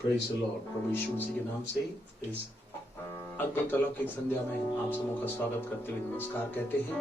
Praise the lord. प्रभु यीशु मसीह के नाम से इस अद्भुत अलौकिक संध्या में आप सबों का स्वागत करते हुए नमस्कार कहते हैं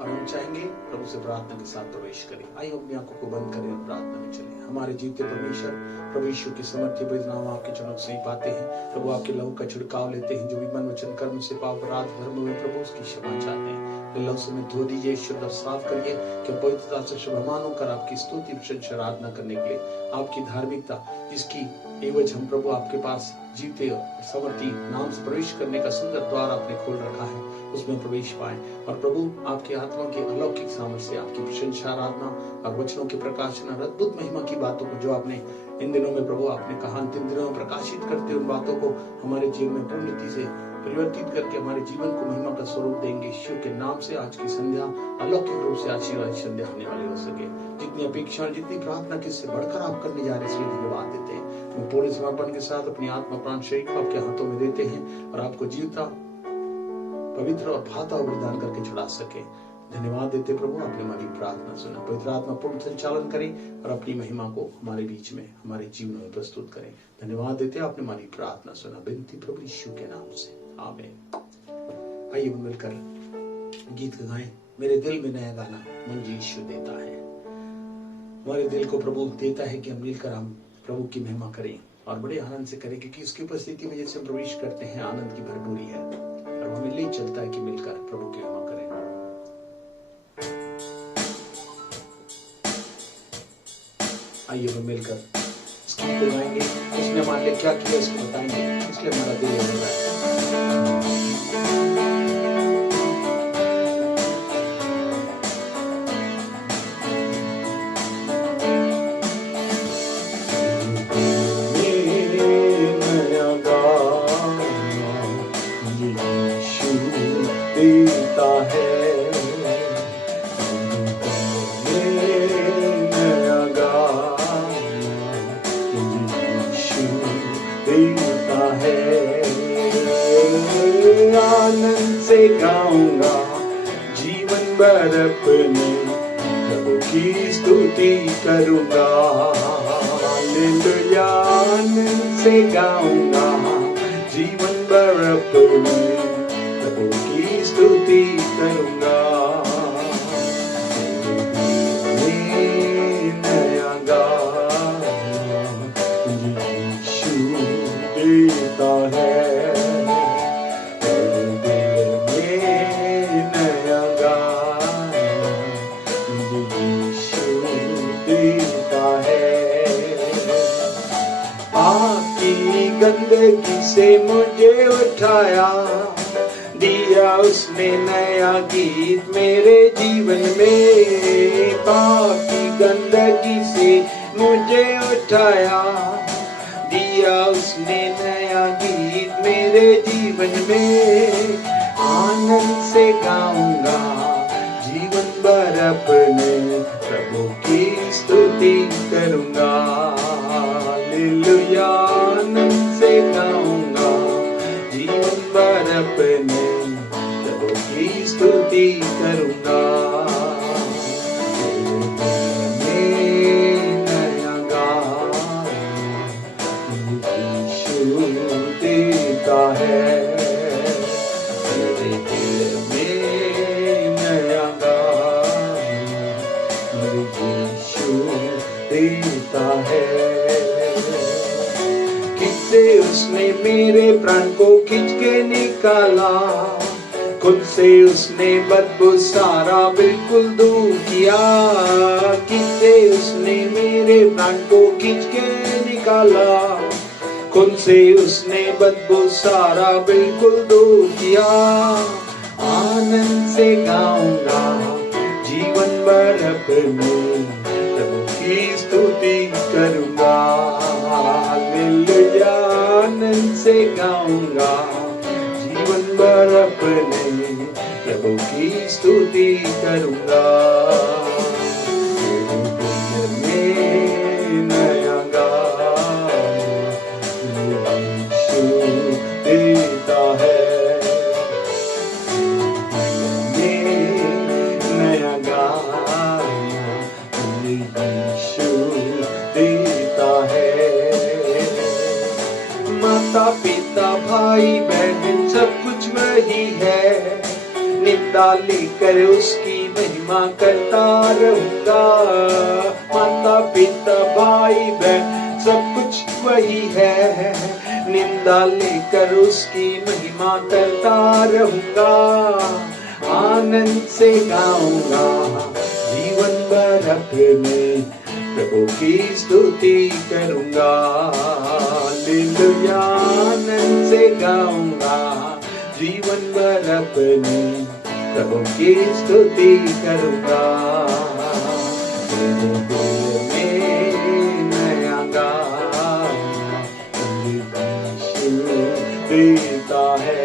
और हम चाहेंगे प्रभु से प्रार्थना के साथ प्रवेश करें। आइए अपनी आंखों को बंद करें और प्रार्थना में चलें। हमारे जीते परमेश्वर प्रभु यीशु के समर्थी पवित्र नाम आपके चरणों से पाते हैं। प्रभु आपके लहू का छिड़काव लेते हैं। जो भी मन वचन कर्म से पाप अपराध धर्म में प्रभु उसकी क्षमा चाहते हैं। लहू से में धो दीजिए, शुद्ध और साफ करिए कि पवित्रता से शुभमान होकर आपकी स्तुति प्रशंसा आराधना करने के लिए आपकी धार्मिकता जिसकी एवज हम प्रभु आपके पास जीते और समर्थी नाम से प्रवेश करने का सुंदर द्वार आपने खोल रखा है, उसमें प्रवेश पाए और प्रभु आपकी आत्मा के अलौकिक सामर्थ्य से आपकी प्रशंसा आराधना और वचनों के प्रकाशन और अद्भुत महिमा की बातों को जो आपने इन दिनों में प्रभु आपने कहा अंतिम दिनों में प्रकाशित करते उन बातों को हमारे जीवन में पूर्णति से परिवर्तित करके हमारे जीवन को महिमा का स्वरूप देंगे। ईश्वर के नाम से आज की संध्या अलौकिक रूप से आशीर्वाद संध्या होने वाली हो सके। जितनी अपेक्षा जितनी प्रार्थना किससे बढ़कर आप करने जा रहे हैं, इसलिए धन्यवाद देते हैं। हम पूरे समर्पण के साथ अपनी आत्मा प्राण शरीर को आपके हाथों में देते हैं और आपको जीवता पवित्र और भाता बलिदान करके चढ़ा सके। धन्यवाद देते प्रभु, आपने हमारी प्रार्थना सुना। पवित्र आत्मा पूर्ण संचालन करें और अपनी महिमा को हमारे बीच में हमारे जीवन में प्रस्तुत करें। धन्यवाद देते आपने हमारी प्रार्थना सुना। विनती प्रभु यीशु के नाम से, आमीन। आइए मिलकर गीत गाएं। मेरे दिल में नया गाना मुझे यीशु देता है। हमारे दिल को प्रभु देता है कि हम मिलकर हम प्रभु की महिमा करें और बड़े आनंद से करें, क्योंकि इसकी उपस्थिति में जैसे हम प्रवेश करते हैं आनंद की भरपूरी है और हमें ले चलता है कि मिलकर प्रभु की महिमा करें। आइए हम मिलकर इस गीत को गाएंगे। उसने हमारे लिए क्या किया इसको बताएंगे, इसलिए हमारा दिल हो रहा है। आनंद से गाऊंगा जीवन भर अपने प्रभु की स्तुति करूंगा। हालेलुया। आनंद से गाऊंगा जीवन भर अपने प्रभु की स्तुति करूंगा। नया गाना यीशु देता है। गंदगी से मुझे उठाया, दिया उसने नया गीत मेरे जीवन में। पाप की गंदगी से मुझे उठाया, दिया उसने नया गीत मेरे जीवन में। आनंद से गाऊंगा जीवन भर अपने प्रभु की स्तुति करूंगा। हालेलुया। गाऊंगा जीवन भर अपने प्रभु की स्तुति करूंगा। नया गाना यीशु देता है। मेरे दिल में नया गाना यीशु देता है। से उसने मेरे प्राण को खींच के निकाला, खुद से उसने बदबू सारा बिल्कुल दूर किया। किससे उसने मेरे प्राण को खींच के निकाला, खुद से उसने बदबू सारा बिल्कुल दूर किया। आनंद से गाऊंगा जीवन भर अपने प्रभु की स्तुति करूंगा। हालेलुया। आनंद से गाऊंगा जीवन भर अपने प्रभु की स्तुति करूंगा। मेरे दिल में नया गाना यीशु देता है। नया गाना यीशु देता है। माता पिता भाई बहन सब कुछ वही है, निंदा लेकर उसकी महिमा करता रहूंगा। माता पिता भाई बहन सब कुछ वही है, निंदा लेकर उसकी महिमा करता रहूंगा। आनंद से गाऊंगा जीवन भर अपने प्रभु की स्तुति करूंगा। हालेलुया, आनंद से गाऊंगा जीवन भर अपने प्रभु की स्तुति करूंगा। मेरे दिल में नया गाना यीशु देता है।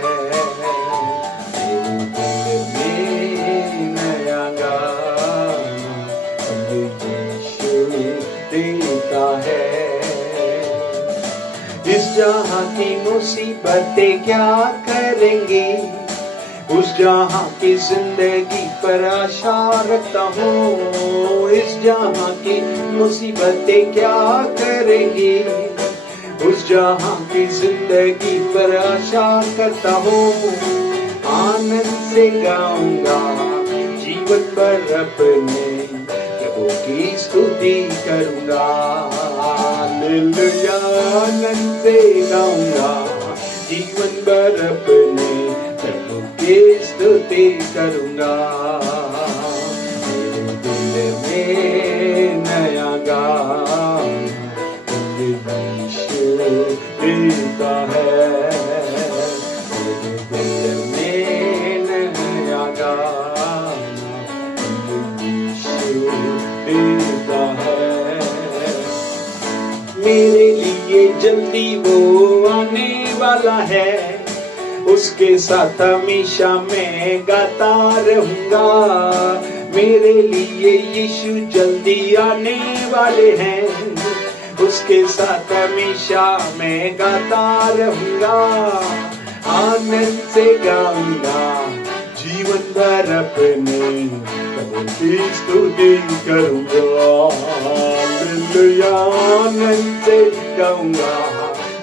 मेरे दिल में नया गाना यीशु देता है। इस जहां की मुसीबतें क्या करेंगी, उस जहां की जिंदगी पर आशा रखता हूँ। इस जहां की मुसीबतें क्या करेंगी, उस जहां की जिंदगी पर आशा करता हूँ। आनंद से गाऊंगा जीवन भर अपने प्रभु की स्तुति करूंगा। हालेलुया, आनंद से गाऊंगा जीवन भर अपने प्रभु की स्तुति करूंगा। मेरे दिल में नया गाना यीशु देता है। मेरे दिल में नया गाना यीशु देता है। मेरे लिए जल्दी वो आने वाला है, उसके साथ हमेशा मैं गाता रहूंगा। मेरे लिए यीशु जल्दी आने वाले हैं, उसके साथ हमेशा मैं गाता रहूंगा। आनंद से गाऊंगा जीवन भर अपने प्रभु की स्तुति करूंगा। हालेलुया, आनंद से गाऊंगा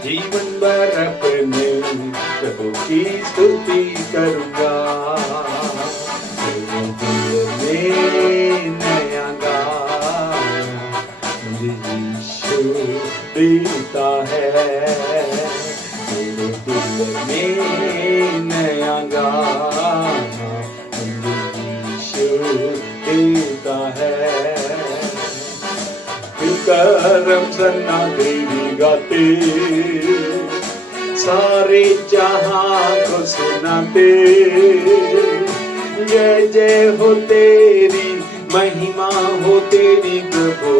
जीवन भर अपने प्रभु की स्तुति करूंगा। मेरे दिल में नया गाना यीशु देता है। मेरे दिल में नया गाना यीशु देता है। मिलकर हम सन्ना देवी गाते, सारे जहां को सुनाते। जय जय हो तेरी, महिमा हो तेरी प्रभु,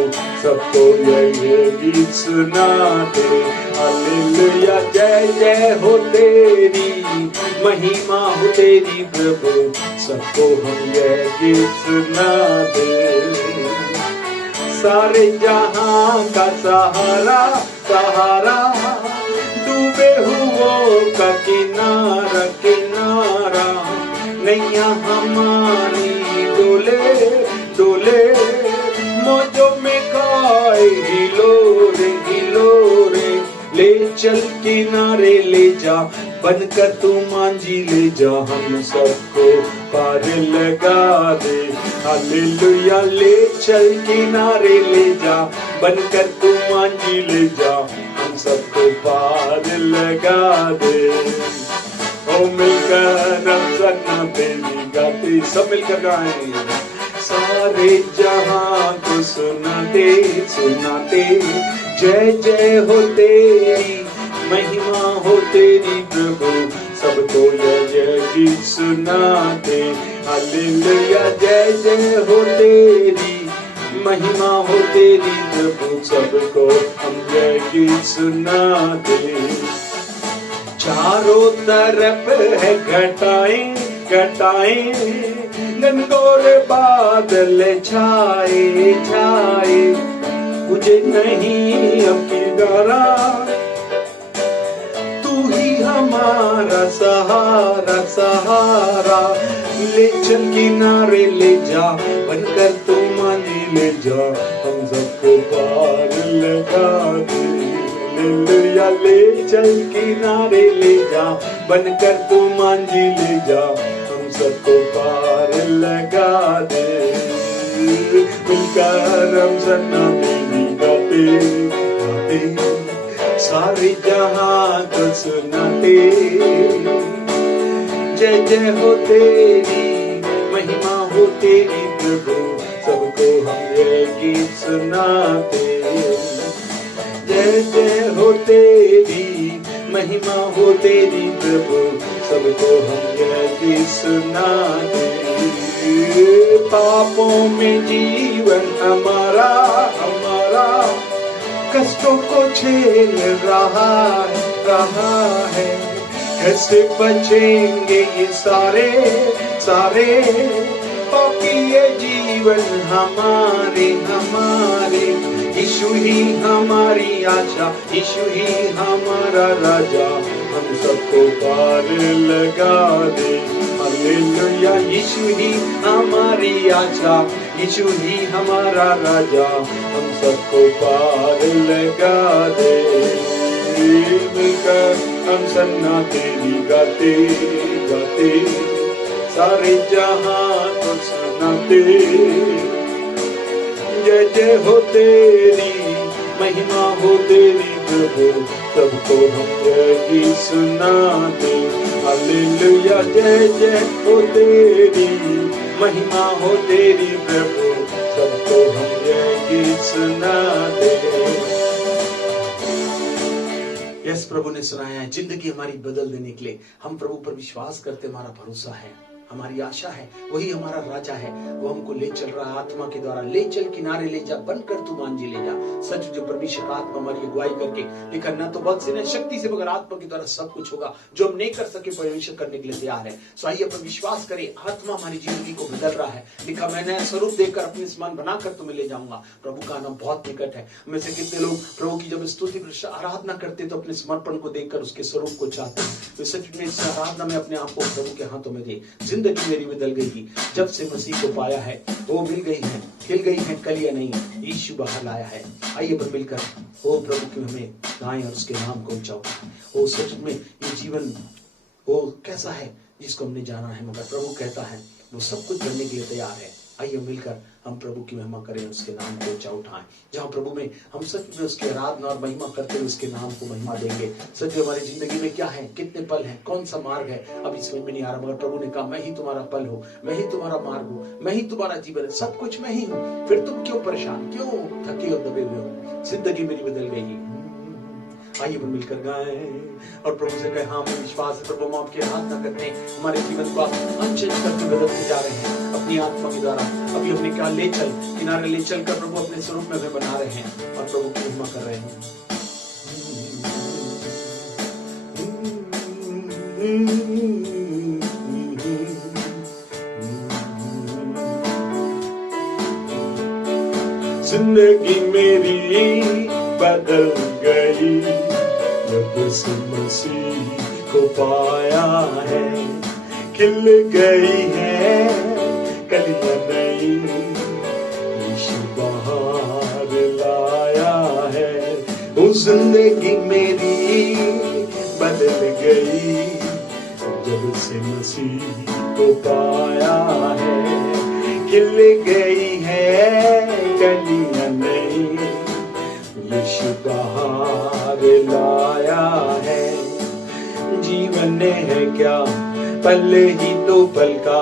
सबको ये गीत सुनाते। हालेलुया, जय जय हो तेरी, महिमा हो तेरी प्रभु, सबको हम ये गीत सुनाते। सारे जहां का सहारा सहारा, डूबे हुओं का किनारा किनारा, नैया हमारी डोले डोले, मौजों में खाए हिलोरे हिलोरे। ले चल किनारे ले जा, बनकर तू मांझी ले जा, हम सबको पार लगा दे। हालेलुया, ले चल किनारे ले जा, बनकर तू मांझी ले जा, हम सबको पार लगा दे। ओ मिलकर हम सन्ना देवी गाते, सब मिलकर गाएं। सारे जहां को सुनाते सुनाते, जय जय हो तेरी, महिमा हो तेरी प्रभु, सबको ये गीत सुनाते। हालेलुया, जय जय हो तेरी, महिमा हो तेरी प्रभु, सबको हम ये गीत सुनाते। चारों तरफ है घटाएं घटाएं, घनघोर बादल छाए छाए, मुझे नहीं अब की डरा, तू हमारा सहारा सहारा। ले चल किनारे ले जा, बनकर तू मांझी ले जा, हम सबको पार लगा दे। हालेलुया। ले चल किनारे ले जा, बनकर तू मांझी ले जा, हम सबको पार लगा दे। मिलकर हम सन्ना तेरी गाते गाते, सारे जहां को सुनाते। जय जय हो तेरी, महिमा हो तेरी प्रभु, सबको हम ये गीत सुनाते। जय जय हो तेरी, महिमा हो तेरी प्रभु, सबको हम ये गीत सुनाते। पापों में जीवन हमारा हमारा, कष्टों को झेल रहा है। कैसे बचेंगे ये सारे सारे, पापी ये जीवन हमारे हमारे। यीशु ही हमारी आशा, यीशु ही हमारा राजा, हम सबको पार लगा दे। हालेलुया। यीशु ही हमारी आशा, यीशु ही हमारा राजा, हम सबको पार लगा दे। मिलकर हम सन्ना तेरी गाते गाते, सारे जहां को सुनाते। जय जय हो तेरी, महिमा हो तेरी प्रभु, सबको हम जय गीत सुनाते। हालेलुया। जय जय हो तेरी, महिमा हो तेरी प्रभु, सबको हम जय गीत सुनाते। यस, प्रभु ने सुनाया है। जिंदगी हमारी बदल देने के लिए हम प्रभु पर विश्वास करते, हमारा भरोसा है, हमारी आशा है, वही हमारा राजा है। वो हमको ले चल रहा है आत्मा के द्वारा। ले चल किनारे ले जा, बनकर तू मांझी ले जा। सच जो परमेश्वर का आत्मा हमारी अगुवाई करके, लेकिन न तो बल से न शक्ति से, मगर आत्मा के द्वारा सब कुछ होगा जो हम नहीं कर सके, परमेश्वर करने के लिए तैयार है। सो आइए अपन विश्वास करें, आत्मा हमारी जिंदगी को बदल रहा है। लिखा, मैं नया स्वरूप देकर अपने समान बनाकर तुम्हें ले जाऊंगा। प्रभु का नाम बहुत निकट है। में से कितने लोग प्रभु की जब स्तुति आराधना करते तो अपने समर्पण को देखकर उसके स्वरूप को चाहते हैं। तो सच में इस आराधना में अपने आप को प्रभु के हाथों में दे। जिंदगी मेरी बदल गई, जब से मसीह को पाया है। वो मिल गई है, खिल गई है कलियां नहीं, यीशु बाहर लाया है। आइए पर मिलकर ओ प्रभु की हमें गाएं और उसके नाम को ऊंचा उठाएं। ओ सच में ये जीवन वो कैसा है जिसको हमने जाना है, मगर प्रभु कहता है वो सब कुछ करने के लिए तैयार है। आइए मिलकर हम प्रभु की महिमा करें, उसके नाम को ऊंचा उठाएं। जहां प्रभु में हम सच में उसकी आराधना और महिमा करते हुए उसके नाम को महिमा देंगे। सच में हमारी जिंदगी में क्या है, कितने पल हैं, कौन सा मार्ग है, अभी समझ में नहीं आ रहा, मगर प्रभु ने कहा मैं ही तुम्हारा पल हूँ, मैं ही तुम्हारा मार्ग हूँ, मैं ही तुम्हारा जीवन है, सब कुछ मैं ही हूँ। फिर तुम क्यों परेशान, क्यों थके और दबे हुए हो? जिंदगी मेरी बदल गई। आइए हम मिलकर गाएं और प्रभु से कहें, हाँ मैं विश्वास है प्रभु, हम आपके हाथ न करते हमारे जीवन को आप अनचेंज करके बदलते जा रहे हैं अपनी आत्मा के द्वारा। अभी हमने कहा ले चल किनारे ले चल कर प्रभु अपने स्वरूप में हमें बना रहे हैं और प्रभु की महिमा कर रहे हैं। जिंदगी मेरी बदल गई, जब से मसीह को पाया है। खिल गई है कलियां नई, यीशु बाहर लाया है। वो जिंदगी मेरी बदल गई, जब से मसीह को पाया है। खिल गई है कलियां नई, यीशु बाहर लाया है। जीवन है क्या पल ही तो पल का,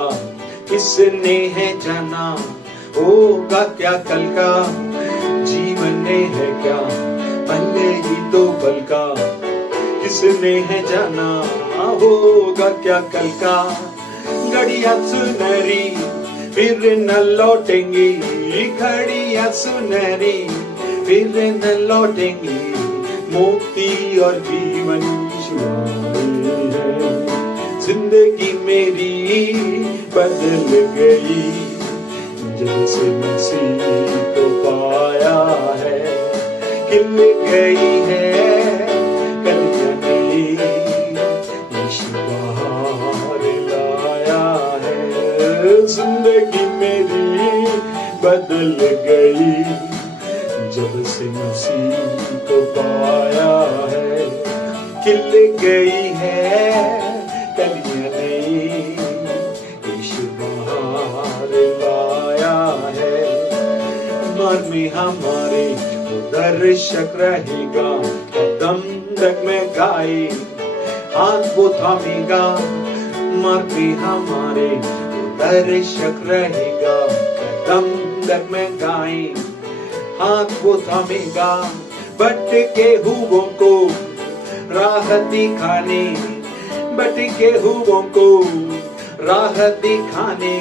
किसने है जाना होगा क्या कल का। जीवन है क्या पल ही तो पल का, किसने है जाना होगा क्या कल का। घड़ियां सुनहरी फिर न लौटेंगी, घड़ियां सुनहरी फिर न लौटेंगी। मुक्ति और जीवन है, जिंदगी मेरी बदल गई, जब से मसीह को पाया है। खिल गई है कलियां नई, गई जब से मसीह को पाया है। खिल गई है कलियां नई, यीशु बाहर लाया है। मर में हमारे वो दर्शक रहेगा, कदम तक में गाए हाथ वो थामेगा। मर में हमारे वो दर्शक रहेगा, कदम तक में गाए हाथ वो थामेगा। भटके हुओं को राह दिखाने, भटके हुओं को राह दिखाने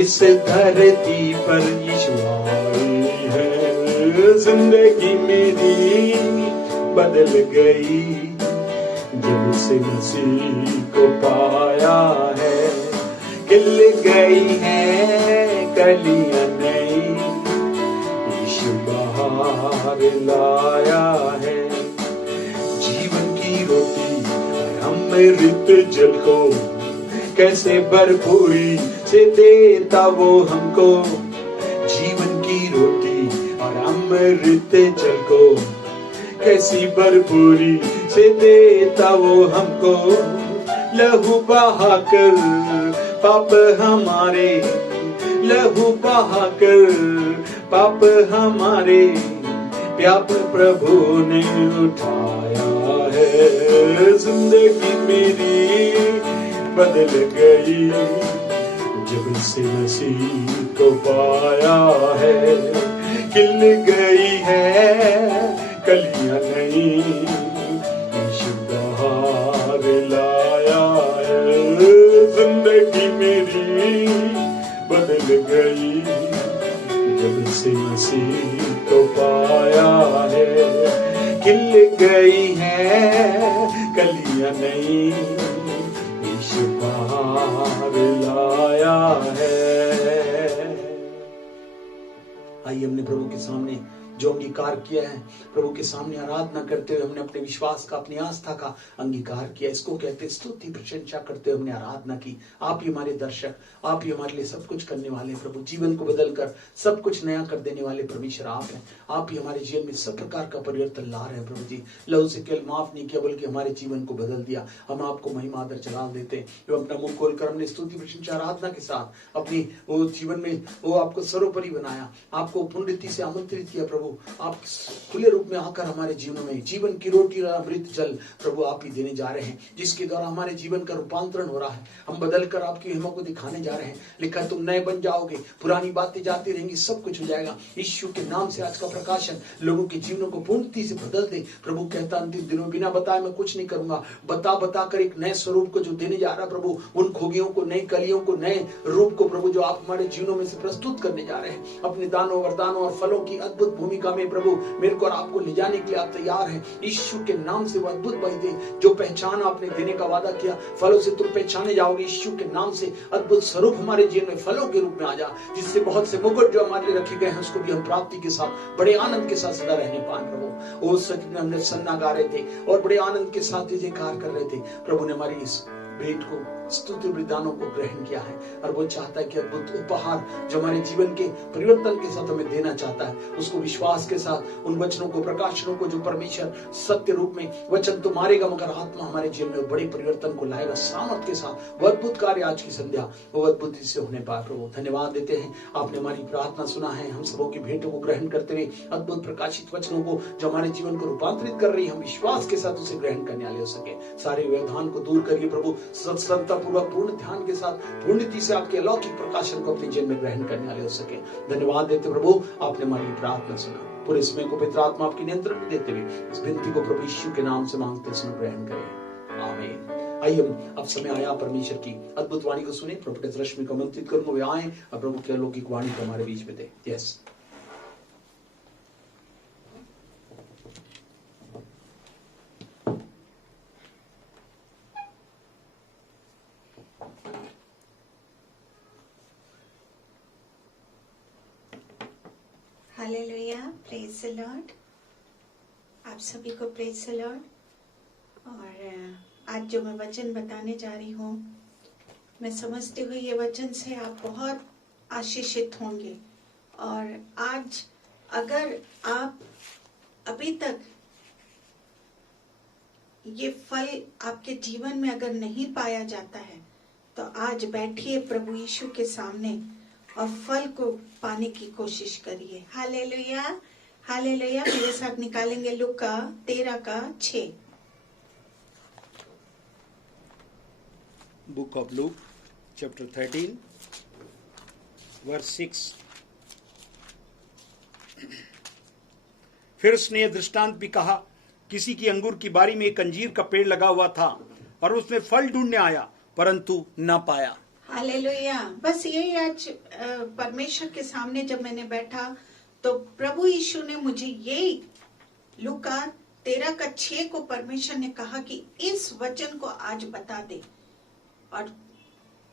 इस धरती पर यीशु आए हैं। जिंदगी मेरी बदल गई जब से मसीह को पाया है। खिल गई है कलियां नई, यीशु बाहर लाया है। जीवन की रोटी अमृत जल को कैसे भरपूरी से देता वो हमको। जीवन की रोटी और अमृत जल को कैसी भरपूरी से देता वो हमको। लहू बहाकर पाप हमारे, लहू बहाकर पाप हमारे व्याप प्रभु ने उठाया है। जिंदगी मेरी बदल गई जब से मसीह को पाया है। खिल गई है कलियां नई, यीशु बाहर लाया है। जिंदगी मेरी बदल गई जब से मसीह को पाया है। खिल गई है कलियां नई, यीशु बाहर लाया है। आइए हमने प्रभु के सामने जो अंगीकार किया है, प्रभु के सामने आराधना करते हुए हमने अपने विश्वास का, अपनी आस्था का अंगीकार किया। इसको कहते हैं स्तुति प्रशंसा करते हुए हमने आराधना की। आप ही हमारे दर्शक, आप ही हमारे लिए सब कुछ करने वाले हैं प्रभु। जीवन को बदलकर सब कुछ नया कर देने वाले परमेश्वर आप हैं। आप ही हमारे जीवन में सब प्रकार का परिवर्तन ला रहे हैं प्रभु जी। लहू से केवल माफ नहीं किया बल्कि हमारे जीवन को बदल दिया। हम आपको महिमा आदर चढ़ा देते हैं। जो अपना मुख खोलकर हमने स्तुति प्रशंसा आराधना के साथ अपनी वो जीवन में वो आपको सर्वोपरि बनाया, आपको पूर्ण रीति से आमंत्रित किया प्रभु। आप खुले रूप में आकर हमारे जीवन में जीवन की रोटी और अमृत जल प्रभु आप ही देने जा रहे हैं, जिसके द्वारा हमारे जीवन का रूपांतरण हो रहा है। हम बदलकर आपकी महिमा को दिखाने जा रहे हैं। लिखा है तुम नए बन जाओगे, पुरानी बातें जाती रहेंगी, सब कुछ हो जाएगा। यीशु के नाम से आज का प्रकाशन लोगों के जीवनों को पूर्णतः से बदल दे। प्रभु कहता अंतिम दिनों बिना बताए मैं कुछ नहीं करूंगा, बता कर एक नए स्वरूप को जो देने जा रहा है प्रभु, उन खोगियों को, नई कलियों को, नए रूप को प्रभु जो आप हमारे जीवनों में से प्रस्तुत करने जा रहे हैं। अपने दानों वरदानों और फलों की अद्भुत भूमिका में प्रभु मेरे को और आपको ले जाने के लिए आप तैयार हैं। यीशु के नाम से वो अद्भुत बही दे जो पहचान आपने देने का वादा किया, फलों से तुम पहचाने जाओगे। यीशु के नाम से अद्भुत स्वरूप हमारे जीवन में फलों के रूप में आ जा, जिससे बहुत से मुकुट जो हमारे लिए रखे गए हैं उसको भी हम प्राप्ति के साथ बड़े आनंद के साथ सदा रहने पाए प्रभु। उस सच में हमने सन्ना गा रहे थे और बड़े आनंद के साथ जयकार कर रहे थे। प्रभु ने हमारी इस भेंट को, स्तुति बलिदानों को ग्रहण किया है और वो चाहता है कि अद्भुत उपहार जो हमारे जीवन के परिवर्तन के साथ हमें देना चाहता है, उसको विश्वास के साथ उन वचनों को, प्रकाशनों को जो परमेश्वर सत्य रूप में वचन तो मारेगा मगर आत्मा हमारे जीवन में बड़े परिवर्तन को लाएगा सामर्थ के साथ। वो अद्भुत कार्य आज की संध्या वो अद्भुत से होने पाए प्रभु। धन्यवाद देते हैं, आपने हमारी प्रार्थना सुना है। हम सबों की भेंटों को ग्रहण करते हुए अद्भुत प्रकाशित वचनों को जो हमारे जीवन को रूपांतरित कर रही है, हम विश्वास के साथ उसे ग्रहण करने वाले हो सके। सारे व्यवधान को दूर करिए प्रभु, सत्संगता पूर्वक पूर्ण ध्यान के साथ पूर्णति से आपके अलौकिक प्रकाशन को अपने जीवन में ग्रहण करने वाले हो सके। धन्यवाद देते प्रभु, आपने हमारी प्रार्थना सुना। पूरे समय को पवित्र आत्मा आपकी नियंत्रण में देते हुए इस विनती को प्रभु यीशु के नाम से मांगते सुन ग्रहण करें, आमीन। आइए अब समय आया परमेश्वर की अद्भुत वाणी को सुने। प्रभु के रश्मि को आमंत्रित करूंगा वे आए और प्रभु की अलौकिक वाणी को हमारे बीच में दे। Yes hallelujah, praise the lord. आप सभी को प्रेज द लॉर्ड। और आज जो मैं वचन बताने जा रही हूँ, मैं समझती हुई ये वचन से आप बहुत आशीषित होंगे और आज अगर आप अभी तक ये फल आपके जीवन में अगर नहीं पाया जाता है तो आज बैठिए प्रभु यीशु के सामने और फल को पाने की कोशिश करिए। Hallelujah, hallelujah. मेरे साथ निकालेंगे लूका 13:6। Book of Luke chapter 13 verse 6। फिर उसने यह दृष्टांत भी कहा, किसी की अंगूर की बारी में एक अंजीर का पेड़ लगा हुआ था और उसने फल ढूंढने आया परंतु न पाया। हालेलुया। बस यही आज परमेश्वर के सामने जब मैंने बैठा तो प्रभु यीशु ने मुझे यही लूका 13:6 को परमेश्वर ने कहा कि इस वचन को आज बता दे। और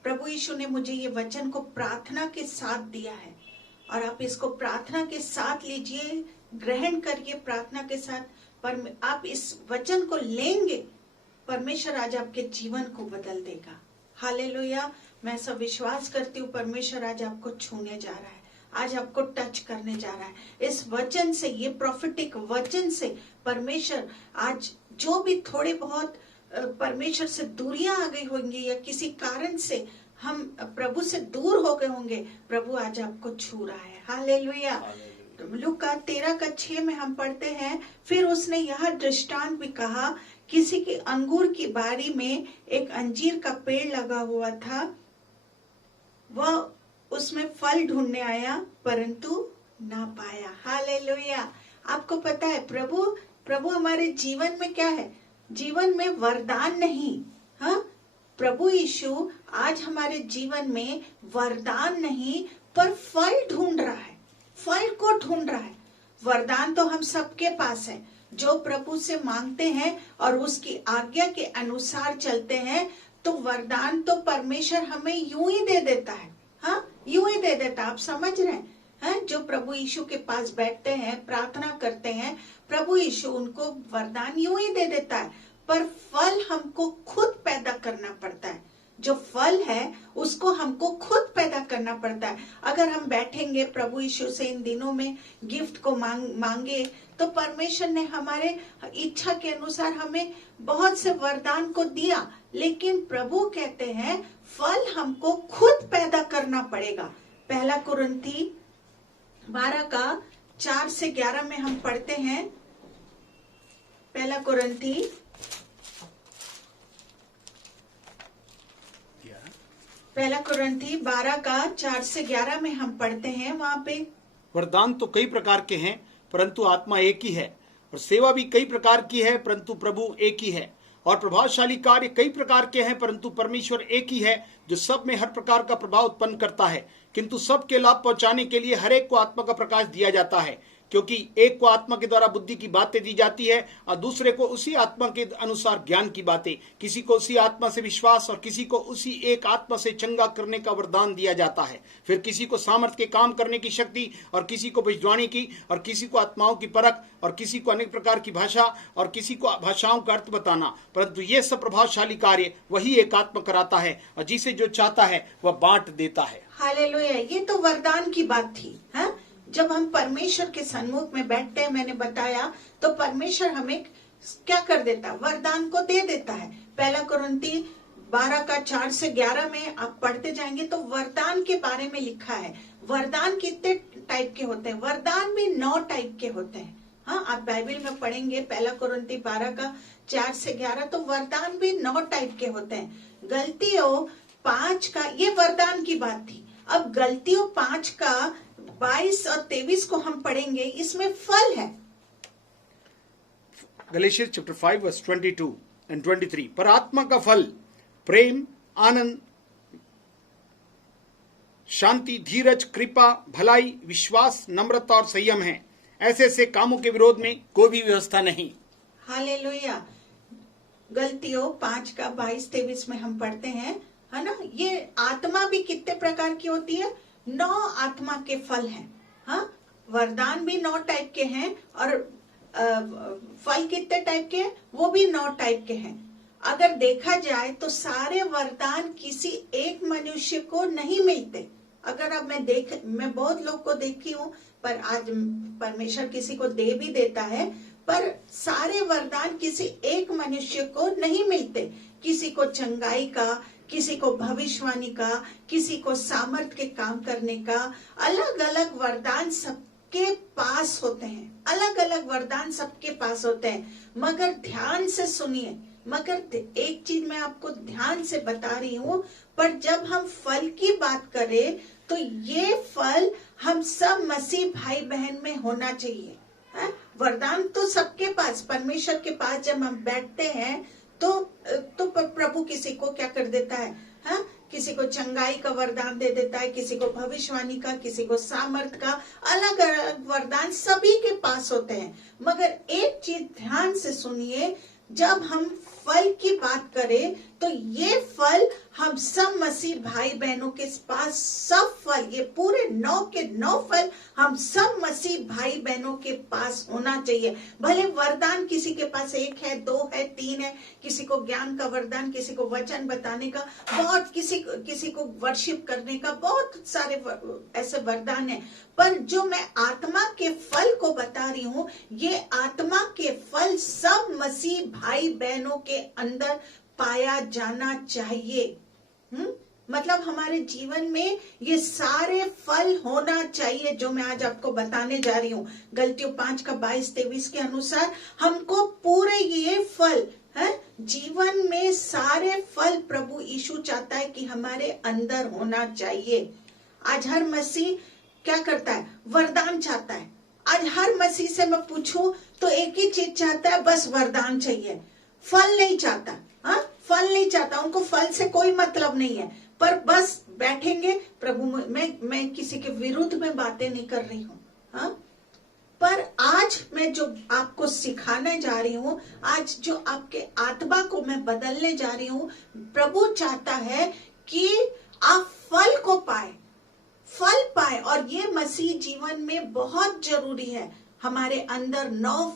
प्रभु यीशु ने मुझे ये वचन को प्रार्थना के साथ दिया है और आप इसको प्रार्थना के साथ लीजिए, ग्रहण करिए प्रार्थना के साथ। पर आप इस वचन को लेंगे, परमेश्वर आज आपके जीवन को बदल देगा। हालेलुया। मैं सब विश्वास करती हूँ परमेश्वर आज आपको छूने जा रहा है, आज आपको टच करने जा रहा है। इस वचन से, ये प्रोफेटिक वचन से परमेश्वर आज जो भी थोड़े बहुत परमेश्वर से दूरियां आ गई होंगी या किसी कारण से हम प्रभु से दूर हो गए होंगे, प्रभु आज आपको छू रहा है। हालेलुया। लूका 13:6 में हम पढ़ते हैं, फिर उसने यह दृष्टांत भी कहा, किसी की अंगूर की बारी में एक अंजीर का पेड़ लगा हुआ था, वह उसमें फल ढूंढने आया परंतु ना पाया। हालेलुया। आपको पता है प्रभु हमारे जीवन में क्या है? जीवन में वरदान नहीं, हाँ, प्रभु यीशु आज हमारे जीवन में वरदान नहीं पर फल ढूंढ रहा है, फल को ढूंढ रहा है। वरदान तो हम सबके पास है, जो प्रभु से मांगते हैं और उसकी आज्ञा के अनुसार चलते हैं तो वरदान तो परमेश्वर हमें यूं ही दे देता है। हाँ, यूं ही दे देता। आप समझ रहे हैं? जो प्रभु यीशु के पास बैठते हैं, प्रार्थना करते हैं, प्रभु यीशु उनको वरदान यूं ही दे देता है, पर फल हमको खुद पैदा करना पड़ता है। जो फल है उसको हमको खुद पैदा करना पड़ता है। अगर हम बैठेंगे प्रभु यीशु से इन दिनों में गिफ्ट को मांगे तो परमेश्वर ने हमारे इच्छा के अनुसार हमें बहुत से वरदान को दिया, लेकिन प्रभु कहते हैं फल हमको खुद पैदा करना पड़ेगा। 1 कुरिन्थी 12:4-11 में हम पढ़ते हैं। 1 कुरिन्थी 12:4-11 में हम पढ़ते हैं। वहां पे वरदान तो कई प्रकार के हैं परंतु आत्मा एक ही है, और सेवा भी कई प्रकार की है परंतु प्रभु एक ही है, और प्रभावशाली कार्य कई प्रकार के हैं परंतु परमेश्वर एक ही है जो सब में हर प्रकार का प्रभाव उत्पन्न करता है, किंतु सबके लाभ पहुंचाने के लिए हर एक को आत्मा का प्रकाश दिया जाता है, क्योंकि एक को आत्मा के द्वारा बुद्धि की बातें दी जाती है और दूसरे को उसी आत्मा के अनुसार ज्ञान की बातें, किसी को उसी आत्मा से विश्वास और किसी को उसी एक आत्मा से चंगा करने का वरदान दिया जाता है, फिर किसी को सामर्थ के काम करने की शक्ति और किसी को भविष्यवाणी की और किसी को आत्माओं की परख और किसी को अनेक प्रकार की भाषा और किसी को भाषाओं का अर्थ बताना, परंतु ये सब प्रभावशाली कार्य वही एक आत्मा कराता है और जिसे जो चाहता है वह बांट देता है। हालेलुया। ये तो वरदान की बात थी। हाँ, जब हम परमेश्वर के सन्मुख में बैठते हैं, मैंने बताया, तो परमेश्वर हमें क्या कर देता है? वरदान को दे देता है। 1 कुरिन्थी 12:4-11 में आप पढ़ते जाएंगे तो वरदान के बारे में लिखा है। वरदान कितने टाइप के होते हैं? वरदान भी 9 टाइप के होते हैं। हाँ, आप बाइबल में पढ़ेंगे 1 कुरिन्थी 12:4-11, तो वरदान भी 9 टाइप के होते हैं। गलतियों 5 का, ये वरदान की बात थी। अब गलतियों 5 का 22 और 23 को हम पढ़ेंगे, इसमें फल है। गलेशियस चैप्टर 5 वर्स 22 and 23, पर आत्मा का फल प्रेम, आनंद, शांति, धीरज, कृपा, भलाई, विश्वास, नम्रता और संयम है। ऐसे ऐसे कामों के विरोध में कोई भी व्यवस्था नहीं। हालेलुया। गलतियों 5 का 22-23 में हम पढ़ते हैं, है ना। ये आत्मा भी कितने प्रकार की होती है? 9 आत्मा के फल हैं। हाँ, वरदान भी 9 टाइप के हैं और फल कितने टाइप के हैं? वो भी 9 टाइप के हैं। अगर देखा जाए तो सारे वरदान किसी एक मनुष्य को नहीं मिलते। अगर अब मैं बहुत लोग को देखी हूँ, पर आज परमेश्वर किसी को दे भी देता है, पर सारे वरदान किसी एक मनुष्य को नहीं मिलते। किसी को चंगाई का, किसी को भविष्यवाणी का, किसी को सामर्थ के काम करने का, अलग अलग वरदान सबके पास होते हैं, अलग अलग वरदान सबके पास होते हैं। मगर ध्यान से सुनिए, मगर एक चीज मैं आपको ध्यान से बता रही हूँ, पर जब हम फल की बात करें तो ये फल हम सब मसीह भाई बहन में होना चाहिए। वरदान तो सबके पास, परमेश्वर के पास जब हम बैठते हैं तो प्रभु किसी को क्या कर देता है, किसी को चंगाई का वरदान दे देता है, किसी को भविष्यवाणी का, किसी को सामर्थ का, अलग अलग वरदान सभी के पास होते हैं। मगर एक चीज ध्यान से सुनिए, जब हम फल की बात करें तो ये फल हम सब मसीह भाई बहनों के पास, सब फल, ये पूरे 9 के 9 फल हम सब मसीह भाई बहनों के पास होना चाहिए। भले वरदान किसी के पास 1 है, 2 है, 3 है, किसी को ज्ञान का वरदान, किसी को वचन बताने का, बहुत किसी को वर्शिप करने का, बहुत सारे ऐसे वरदान है। पर जो मैं आत्मा के फल को बता रही हूँ, ये आत्मा के फल सब मसीह भाई बहनों के अंदर पाया जाना चाहिए। मतलब हमारे जीवन में ये सारे फल होना चाहिए जो मैं आज आपको बताने जा रही हूँ। गलतियों 5 का 22-23 के अनुसार हमको पूरे ये फल जीवन में सारे फल प्रभु यीशु चाहता है कि हमारे अंदर होना चाहिए। आज हर मसीह क्या करता है, वरदान चाहता है। आज हर मसीह से मैं पूछूं तो एक ही चीज चाहता है, बस वरदान चाहिए, फल नहीं चाहता। फल नहीं चाहता, उनको फल से कोई मतलब नहीं है, पर बस बैठेंगे प्रभु। मैं किसी के विरुद्ध में बातें नहीं कर रही हूँ, पर आज मैं जो आपको सिखाने जा रही हूँ, आज जो आपके आत्मा को मैं बदलने जा रही हूँ, प्रभु चाहता है कि आप फल को पाए, फल पाए। और ये मसीह जीवन में बहुत जरूरी है। हमारे अंदर 9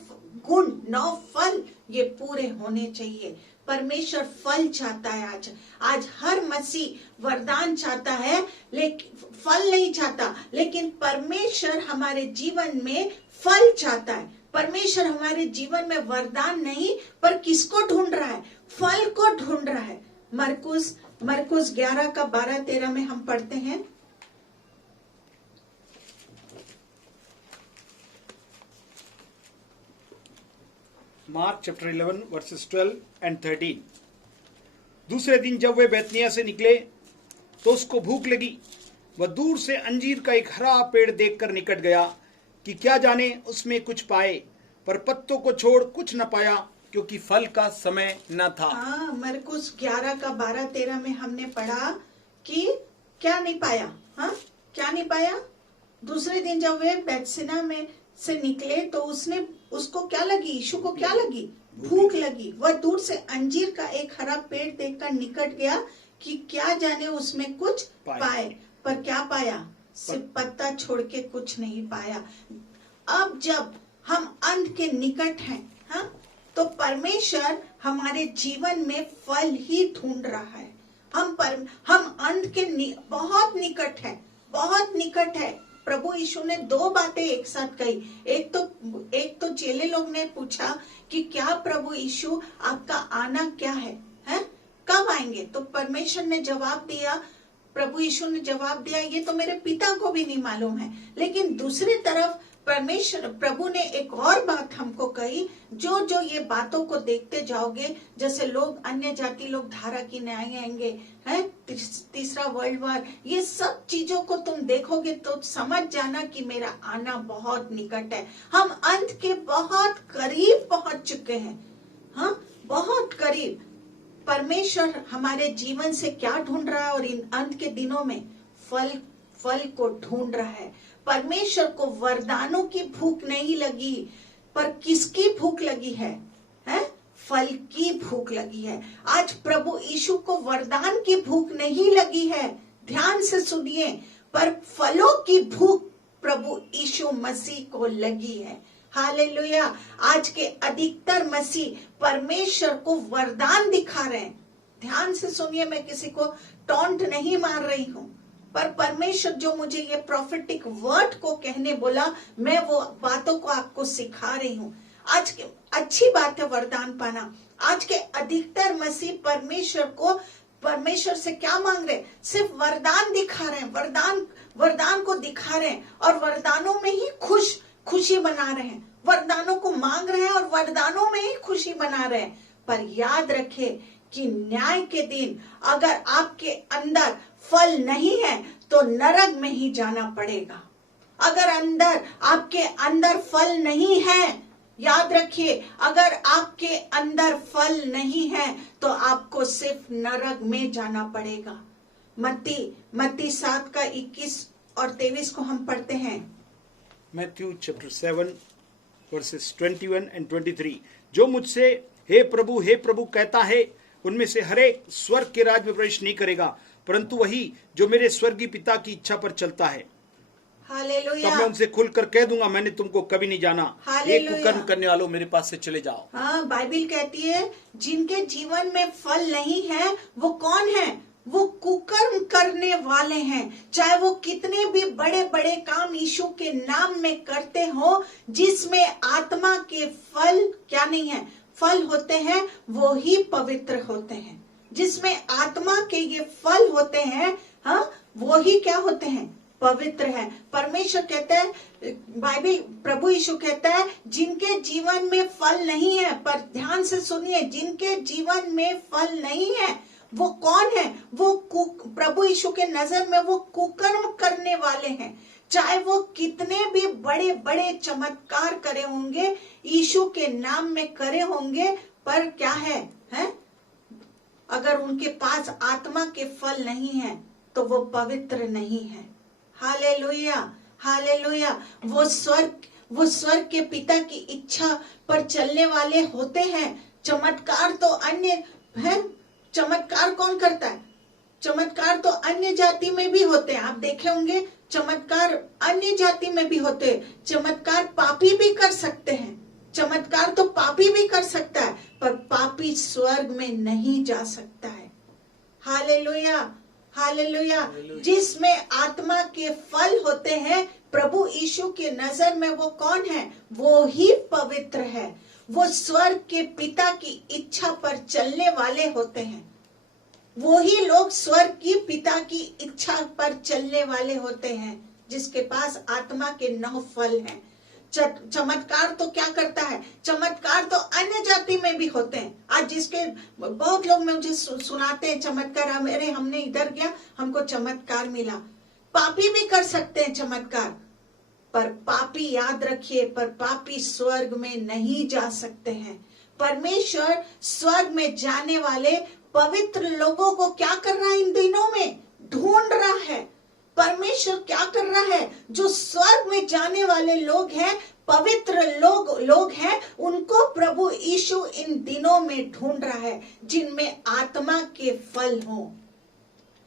गुण, 9 फल ये पूरे होने चाहिए। परमेश्वर फल चाहता है। आज हर मसीह वरदान चाहता है, लेकिन फल नहीं चाहता। लेकिन परमेश्वर हमारे जीवन में फल चाहता है। परमेश्वर हमारे जीवन में वरदान नहीं, पर किसको ढूंढ रहा है, फल को ढूंढ रहा है। मरकुस 11 का 12-13 में हम पढ़ते हैं, मार्क चैप्टर 11 वर्सेस 12 and 13। दूसरे दिन जब वे बैतनिया से निकले तो उसको भूख लगी। वह दूर से अंजीर का एक हरा पेड़ देखकर निकट गया कि क्या जाने उसमें कुछ पाए, पर पत्तों को छोड़ कुछ न पाया, क्योंकि फल का समय न था। मरकुस 11 का 12-13 में हमने पढ़ा कि क्या नहीं पाया, क्या नहीं पाया। दूसरे दिन जब वे बैतनिया में से निकले तो उसको क्या लगी, यीशु को क्या लगी, भूख लगी। वह दूर से अंजीर का एक हरा पेड़ देखकर निकट गया कि क्या जाने उसमें कुछ पाए, पर क्या पाया, सिर्फ पत्ता छोड़ के कुछ नहीं पाया। अब जब हम अंत के निकट हैं, तो परमेश्वर हमारे जीवन में फल ही ढूंढ रहा है। हम अंत के बहुत निकट है, बहुत निकट है। प्रभु यीशु ने 2 बातें एक साथ कही। एक तो चेले लोग ने पूछा कि क्या प्रभु यीशु आपका आना क्या है, कब आएंगे? तो परमेश्वर ने जवाब दिया, प्रभु यीशु ने जवाब दिया, ये तो मेरे पिता को भी नहीं मालूम है। लेकिन दूसरी तरफ प्रभु ने एक और बात हमको कही, जो ये बातों को देखते जाओगे, जैसे लोग, अन्य जाति लोग धारा की न्याय आएंगे, तीसरा वर्ल्ड वॉर, ये सब चीजों को तुम देखोगे तो समझ जाना कि मेरा आना बहुत निकट है। हम अंत के बहुत करीब पहुंच चुके हैं, बहुत करीब। परमेश्वर हमारे जीवन से क्या ढूंढ रहा है, और इन अंत के दिनों में फल को ढूंढ रहा है। परमेश्वर को वरदानों की भूख नहीं लगी, पर किसकी भूख लगी है? फल की भूख लगी है। आज प्रभु यीशु को वरदान की भूख नहीं लगी है, ध्यान से सुनिए, पर फलों की भूख प्रभु यीशु मसीह को लगी है। हालेलुया। आज के अधिकतर मसीह परमेश्वर को वरदान दिखा रहे हैं। ध्यान से सुनिए, मैं किसी को टॉन्ट नहीं मार रही हूँ, पर परमेश्वर जो मुझे ये प्रोफेटिक वर्ड को कहने बोला, मैं वो बातों को आपको सिखा रही हूँ। आज के अच्छी बात है वरदान पाना। आज के अधिकतर मसीह परमेश्वर से क्या मांग रहे? सिर्फ वरदान दिखा रहे हैं, वरदान को दिखा रहे हैं और वरदानों में ही खुशी बना रहे हैं। वरदानों को मांग रहे हैं और वरदानों में ही खुशी बना रहे हैं। पर याद रखें कि न्याय के दिन अगर आपके अंदर फल नहीं है तो नरक में ही जाना पड़ेगा। अगर आपके अंदर फल नहीं है, याद रखिए, अगर आपके अंदर फल नहीं है तो आपको सिर्फ नरक में जाना पड़ेगा। मत्ती 7 का 21 और 23 को हम पढ़ते हैं। Matthew chapter 7 verses 21 and 23। जो मुझसे हे प्रभु कहता है, उनमें से हर एक स्वर्ग के राज में प्रवेश नहीं करेगा, परंतु वही जो मेरे स्वर्गीय पिता की इच्छा पर चलता है। हालेलुया। तब मैं उनसे खुलकर कह दूंगा, मैंने तुमको कभी नहीं जाना, एक कुकर्म करने वालों मेरे पास से चले जाओ। हाँ, बाइबिल कहती है जिनके जीवन में फल नहीं है वो कौन है? वो कुकर्म करने वाले हैं। चाहे वो कितने भी बड़े बड़े काम यीशु के नाम में करते हो, जिसमें आत्मा के फल क्या नहीं है, फल होते हैं, वो ही पवित्र होते हैं। जिसमें आत्मा के ये फल होते हैं, हाँ, वो ही क्या होते हैं? पवित्र है। परमेश्वर कहता है, बाइबल प्रभु यीशु कहता है जिनके जीवन में फल नहीं है, पर ध्यान से सुनिए, जिनके जीवन में फल नहीं है वो कौन है? वो प्रभु यीशु के नजर में वो कुकर्म करने वाले हैं। चाहे वो कितने भी बड़े बड़े चमत्कार करे होंगे, यीशु के नाम में करे होंगे, पर क्या है? अगर उनके पास आत्मा के फल नहीं है तो वो पवित्र नहीं है। Hallelujah, hallelujah. वो स्वर्ग के पिता की इच्छा पर चलने वाले होते हैं। चमत्कार तो अन्य है। चमत्कार कौन करता है? चमत्कार तो अन्य जाति में भी होते हैं। आप देखे होंगे चमत्कार अन्य जाति में भी होते हैं। चमत्कार पापी भी कर सकते हैं। चमत्कार तो पापी भी कर सकता है, पर पापी स्वर्ग में नहीं जा सकता है। Hallelujah, hallelujah. जिसमें आत्मा के फल होते हैं, प्रभु यीशु के नजर में वो कौन है? वो ही पवित्र है। वो स्वर्ग के पिता की इच्छा पर चलने वाले होते हैं। वो ही लोग स्वर्ग की पिता की इच्छा पर चलने वाले होते हैं, जिसके पास आत्मा के 9 फल हैं। चमत्कार तो क्या करता है? चमत्कार तो अन्य जाति में भी होते हैं। आज जिसके बहुत लोग मुझे सुनाते हैं चमत्कार, हमने इधर गया, हमको चमत्कार मिला। पापी भी कर सकते हैं चमत्कार, पर पापी, याद रखिए, पर पापी स्वर्ग में नहीं जा सकते हैं। परमेश्वर स्वर्ग में जाने वाले पवित्र लोगों को क्या कर रहा है? इन दिनों में ढूंढ रहा है। परमेश्वर क्या कर रहा है? जो स्वर्ग में जाने वाले लोग हैं, पवित्र लोग हैं, उनको प्रभु यीशु इन दिनों में ढूंढ रहा है, जिनमें आत्मा के फल हो,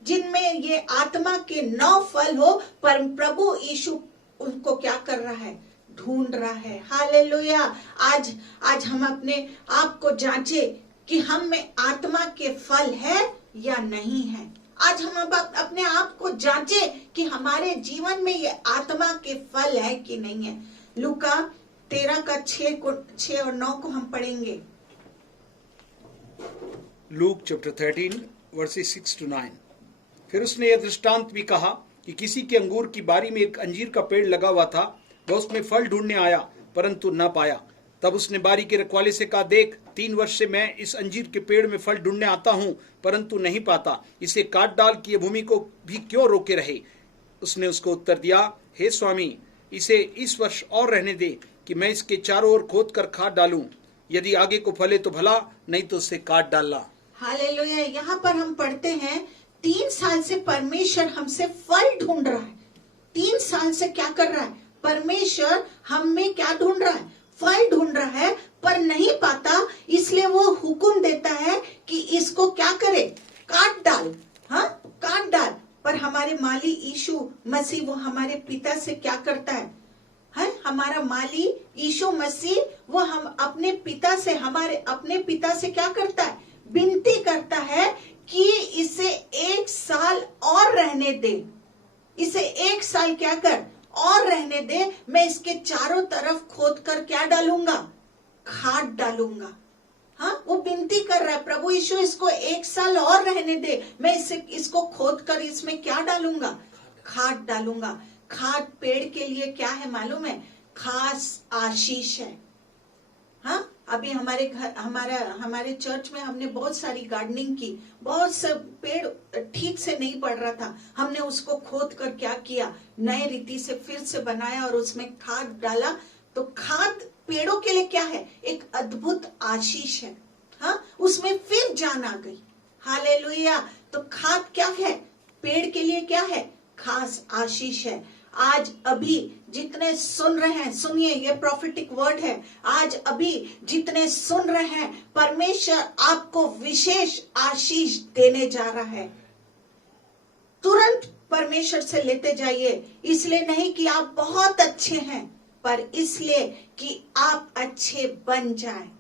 जिनमें ये आत्मा के 9 फल हो। पर प्रभु यीशु उनको क्या कर रहा है? ढूंढ रहा है। हालेलुया। आज हम अपने आप को जांचे कि हम में आत्मा के फल है या नहीं है। आज हम अपने आप को जांचे कि हमारे जीवन में ये आत्मा के फल है कि नहीं है। लूका 13 का 6 और 9 को हम पढ़ेंगे। Luke chapter 13 versus 6 to 9। फिर उसने यह दृष्टांत भी कहा कि किसी के अंगूर की बारी में एक अंजीर का पेड़ लगा हुआ था। वह उसमें फल ढूंढने आया, परंतु न पाया। तब उसने बारी के रखवाले से कहा, देख, 3 वर्ष से मैं इस अंजीर के पेड़ में फल ढूंढने आता हूं, परंतु नहीं पाता। इसे काट डाल कि ये भूमि को भी क्यों रोके रहे। उसने उसको उत्तर दिया, हे स्वामी, इसे इस वर्ष और रहने दे कि मैं इसके चारों ओर खोद कर खाद डालूं। यदि आगे को फले तो भला, नहीं तो उसे काट डालना। हालेलुया। यहाँ पर हम पढ़ते हैं 3 साल से परमेश्वर हमसे फल ढूंढ रहा है। 3 साल से क्या कर रहा है? परमेश्वर हम में क्या ढूंढ रहा है? फल ढूंढ रहा है, पर नहीं पाता। इसलिए वो हुक्म देता है कि इसको क्या करे? काट डाल। हाँ, काट डाल। पर हमारे माली यीशु मसीह, वो हमारे पिता से क्या करता है? हमारा माली यीशु मसीह, वो हम अपने पिता से, हमारे अपने पिता से क्या करता है? विनती करता है कि इसे 1 साल और रहने दे। क्या कर, और रहने दे, मैं इसके चारों तरफ खोद कर क्या डालूंगा, खाद डालूंगा। हाँ, वो विनती कर रहा है, प्रभु यीशु इसको 1 साल और रहने दे, मैं इसको खोद कर इसमें क्या डालूंगा, खाद डालूंगा। खाद पेड़ के लिए क्या है मालूम है, खास आशीष है। हाँ, अभी हमारे चर्च में हमने बहुत सारी गार्डनिंग की, बहुत से पेड़ ठीक से नहीं बढ़ रहा था, हमने उसको खोद कर क्या किया, नए रीति से फिर से बनाया और उसमें खाद डाला। तो खाद पेड़ों के लिए क्या है, एक अद्भुत आशीष है। हाँ, उसमें फिर जान आ गई। हालेलुया। तो खाद क्या है, पेड़ के लिए क्या है, खास आशीष है। आज अभी जितने सुन रहे हैं, सुनिए, ये प्रॉफिटिक वर्ड है, आज अभी जितने सुन रहे हैं, परमेश्वर आपको विशेष आशीष देने जा रहा है। तुरंत परमेश्वर से लेते जाइए, इसलिए नहीं कि आप बहुत अच्छे हैं, पर इसलिए कि आप अच्छे बन जाएं।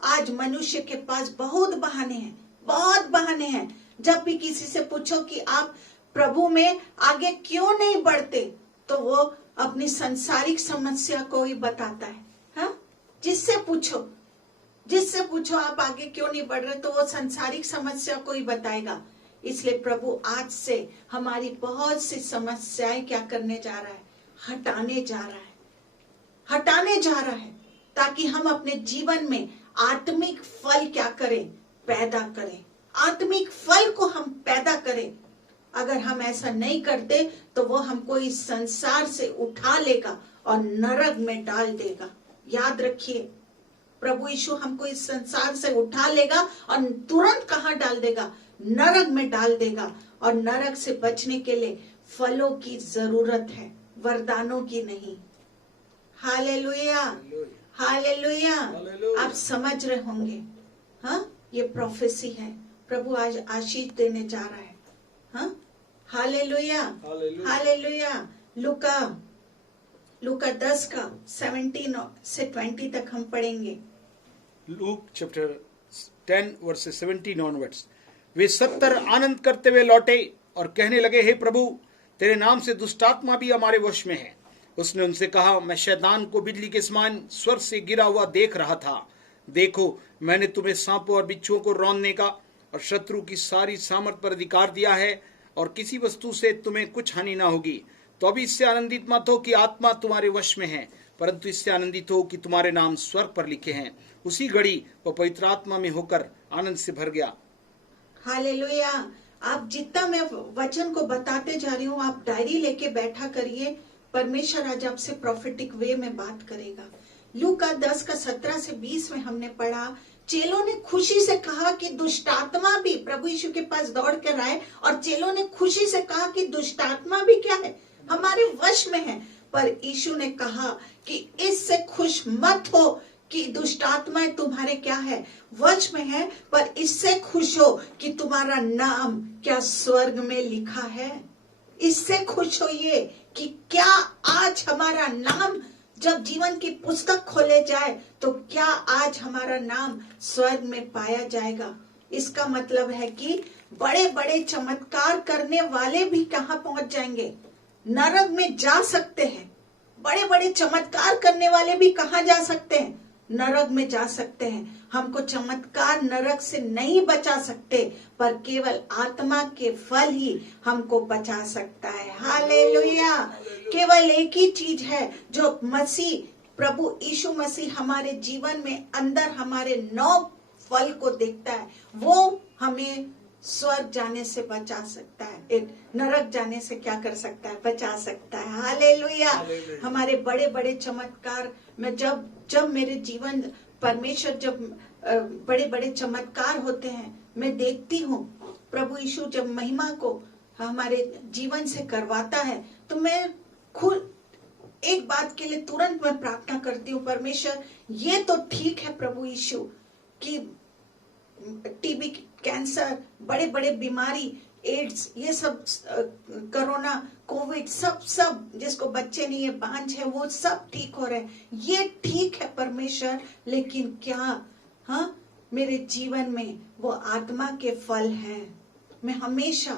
आज मनुष्य के पास बहुत बहाने हैं, बहुत बहाने हैं। जब भी किसी से पूछो कि आप प्रभु में आगे क्यों नहीं बढ़ते, तो वो अपनी सांसारिक समस्या को ही बताता है। हाँ, जिससे पूछो आप आगे क्यों नहीं बढ़ रहे, तो वो सांसारिक समस्या को ही बताएगा। इसलिए प्रभु आज से हमारी बहुत सी समस्याएं क्या करने जा रहा है, हटाने जा रहा है, ताकि हम अपने जीवन में आत्मिक फल क्या करें, पैदा करें। आत्मिक फल को हम पैदा करें। अगर हम ऐसा नहीं करते तो वो हमको इस संसार से उठा लेगा और नरक में डाल देगा। याद रखिए, प्रभु यीशु हमको इस संसार से उठा लेगा और तुरंत कहाँ डाल देगा, नरक में डाल देगा। और नरक से बचने के लिए फलों की जरूरत है, वरदानों की नहीं। Hallelujah, hallelujah. आप समझ रहे होंगे। हाँ, ये प्रोफेसी है, प्रभु आज आशीष देने जा रहा है। हाँ, हालेलुया, हालेलुया। लूका 10 का 17 से 20 तक हम पढ़ेंगे। Luke chapter 10 verses 17 onwards. वे 70 आनंद करते हुए लौटे और कहने लगे, हे प्रभु, तेरे नाम से दुष्टात्मा भी हमारे वश में है। उसने उनसे कहा, मैं शैतान को बिजली के समान स्वर्ग से गिरा हुआ देख रहा था। देखो, मैंने तुम्हें सांपों और बिच्छुओं को रौंदने का और शत्रु की सारी सामर्थ पर अधिकार दिया है, और किसी वस्तु से तुम्हें कुछ हानि ना होगी। तो अभी इससे आनंदित मत हो कि आत्मा तुम्हारे वश में है, परंतु इससे आनंदित हो कि तुम्हारे नाम स्वर्ग पर लिखे हैं। उसी घड़ी वह पवित्र आत्मा में होकर आनंद से भर गया। हालेलुया। आप जितना मैं वचन को बताते जा रही हूँ, आप डायरी लेके बैठा करिए। परमेश्वर आज आपसे प्रोफेटिक वे में बात करेगा। लूका 10 का 17 से 20 में हमने पढ़ा, चेलों ने खुशी से कहा कि दुष्टात्मा भी प्रभु यीशु के पास दौड़ कर आए, और चेलों ने खुशी से कहा कि दुष्टात्मा भी क्या है, हमारे वश में है। पर यीशु ने कहा कि इससे खुश मत हो कि दुष्टात्माएं तुम्हारे क्या है, वश में है, पर इससे खुश हो कि तुम्हारा नाम क्या स्वर्ग में लिखा है। इससे खुश होइए कि क्या आज हमारा नाम जब जीवन की पुस्तक खोले जाए तो क्या आज हमारा नाम स्वर्ग में पाया जाएगा। इसका मतलब है कि बड़े बड़े चमत्कार करने वाले भी कहाँ पहुंच जाएंगे, नरक में जा सकते हैं। बड़े बड़े चमत्कार करने वाले भी कहाँ जा सकते हैं, नरक में जा सकते हैं। हमको चमत्कार नरक से नहीं बचा सकते, पर केवल आत्मा के फल ही हमको बचा सकता है। हालेलुया। केवल एक ही चीज है जो मसीह, प्रभु यीशु मसीह हमारे जीवन में अंदर हमारे 9 फल को देखता है, वो हमें स्वर्ग जाने से बचा सकता है, नरक जाने से क्या कर सकता है, बचा सकता है। हालेलुया। हमारे बड़े बड़े चमत्कार में जब मेरे जीवन परमेश्वर जब बड़े बड़े चमत्कार होते हैं, मैं देखती हूँ प्रभु यीशु जब महिमा को हमारे जीवन से करवाता है, तो मैं खुद एक बात के लिए तुरंत मैं प्रार्थना करती हूँ, परमेश्वर ये तो ठीक है प्रभु यीशु कि टीबी, कैंसर, बड़े बड़े बीमारी, एड्स, ये सब, कोरोना, कोविड, सब जिसको बच्चे नहीं है, बांझ है, वो सब ठीक हो रहे हैं, ये ठीक है परमेश्वर, लेकिन क्या मेरे जीवन में वो आत्मा के फल हैं। मैं हमेशा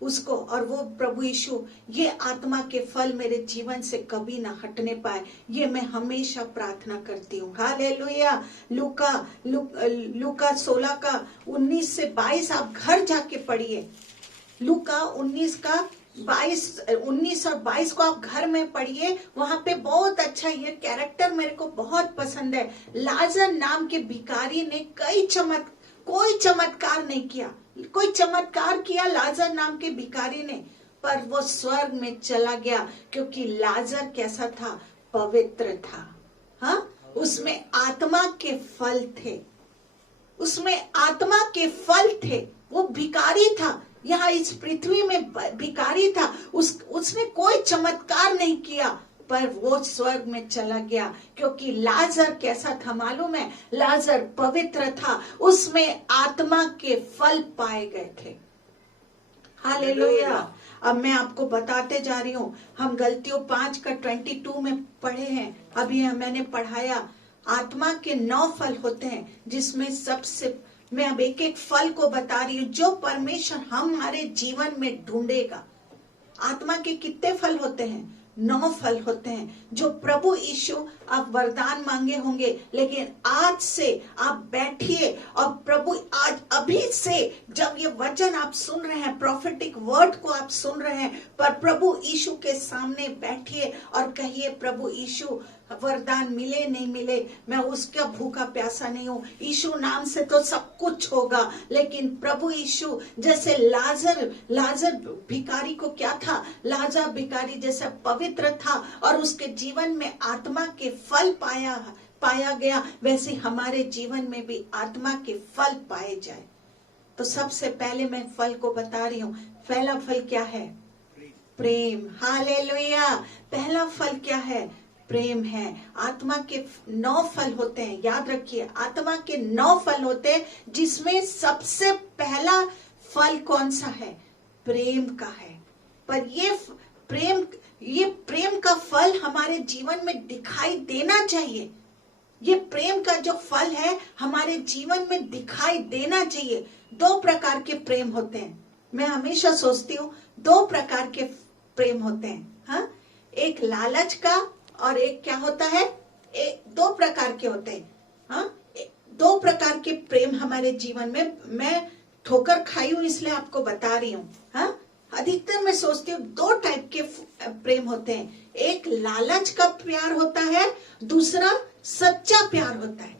उसको, और वो प्रभु यीशु ये आत्मा के फल मेरे जीवन से कभी ना हटने पाए, ये मैं हमेशा प्रार्थना करती हूँ। हालेलुया। लूका 16 का 19 से 22 आप घर जाके पढ़िए। लूका 19 और 22 को आप घर में पढ़िए। वहां पे बहुत अच्छा ये कैरेक्टर मेरे को बहुत पसंद है। लाजर नाम के भिखारी ने कोई चमत्कार नहीं किया, कोई चमत्कार किया लाजर नाम के भिखारी ने, पर वो स्वर्ग में चला गया क्योंकि लाजर कैसा था? पवित्र था। हाँ, उसमें आत्मा के फल थे, उसमें आत्मा के फल थे। वो भिखारी था, यहाँ इस पृथ्वी में भिखारी था, उसने कोई चमत्कार नहीं किया, पर वो स्वर्ग में चला गया क्योंकि लाजर कैसा था मालूम है? लाजर पवित्र था, उसमें आत्मा के फल पाए गए थे। हालेलुया। अब मैं आपको बताते जा रही हूँ, हम गलतियों 5 का 22 में पढ़े हैं, अभी मैंने पढ़ाया आत्मा के 9 फल होते हैं, जिसमें सबसे मैं अब एक एक फल को बता रही हूँ जो परमेश्वर हमारे जीवन में ढूंढेगा। आत्मा के कितने फल होते हैं? 9 फल होते हैं जो प्रभु यीशु, आप वरदान मांगे होंगे, लेकिन आज से आप बैठिए और प्रभु आज अभी से जब ये वचन आप सुन रहे हैं, प्रोफेटिक वर्ड को आप सुन रहे हैं, पर प्रभु यीशु के सामने बैठिए और कहिए प्रभु यीशु वरदान मिले नहीं मिले, मैं उसका भूखा प्यासा नहीं हूँ। यीशु नाम से तो सब कुछ होगा, लेकिन प्रभु यीशु जैसे लाजर भिखारी को क्या था? लाजर भिखारी जैसा पवित्र था और उसके जीवन में आत्मा के फल पाया गया, वैसे हमारे जीवन में भी आत्मा के फल पाए जाए। तो सबसे पहले मैं फल को बता रही हूँ। पहला फल क्या है? प्रेम। हालेलुया। पहला फल क्या है? प्रेम है। आत्मा के 9 फल होते हैं, याद रखिए, आत्मा के 9 फल होते हैं, जिसमें सबसे पहला फल कौन सा है? प्रेम का है। पर ये प्रेम का फल हमारे जीवन में दिखाई देना चाहिए। ये प्रेम का जो फल है हमारे जीवन में दिखाई देना चाहिए। 2 प्रकार के प्रेम होते हैं। मैं हमेशा सोचती हूँ 2 प्रकार के प्रेम होते हैं। हाँ, एक लालच का और एक क्या होता है? 2 प्रकार के होते हैं। हाँ, 2 प्रकार के प्रेम हमारे जीवन में, मैं ठोकर खाई हूँ इसलिए आपको बता रही हूँ। हाँ, अधिकतर मैं सोचती हूँ 2 टाइप के प्रेम होते हैं। एक लालच का प्यार होता है, दूसरा सच्चा प्यार होता है।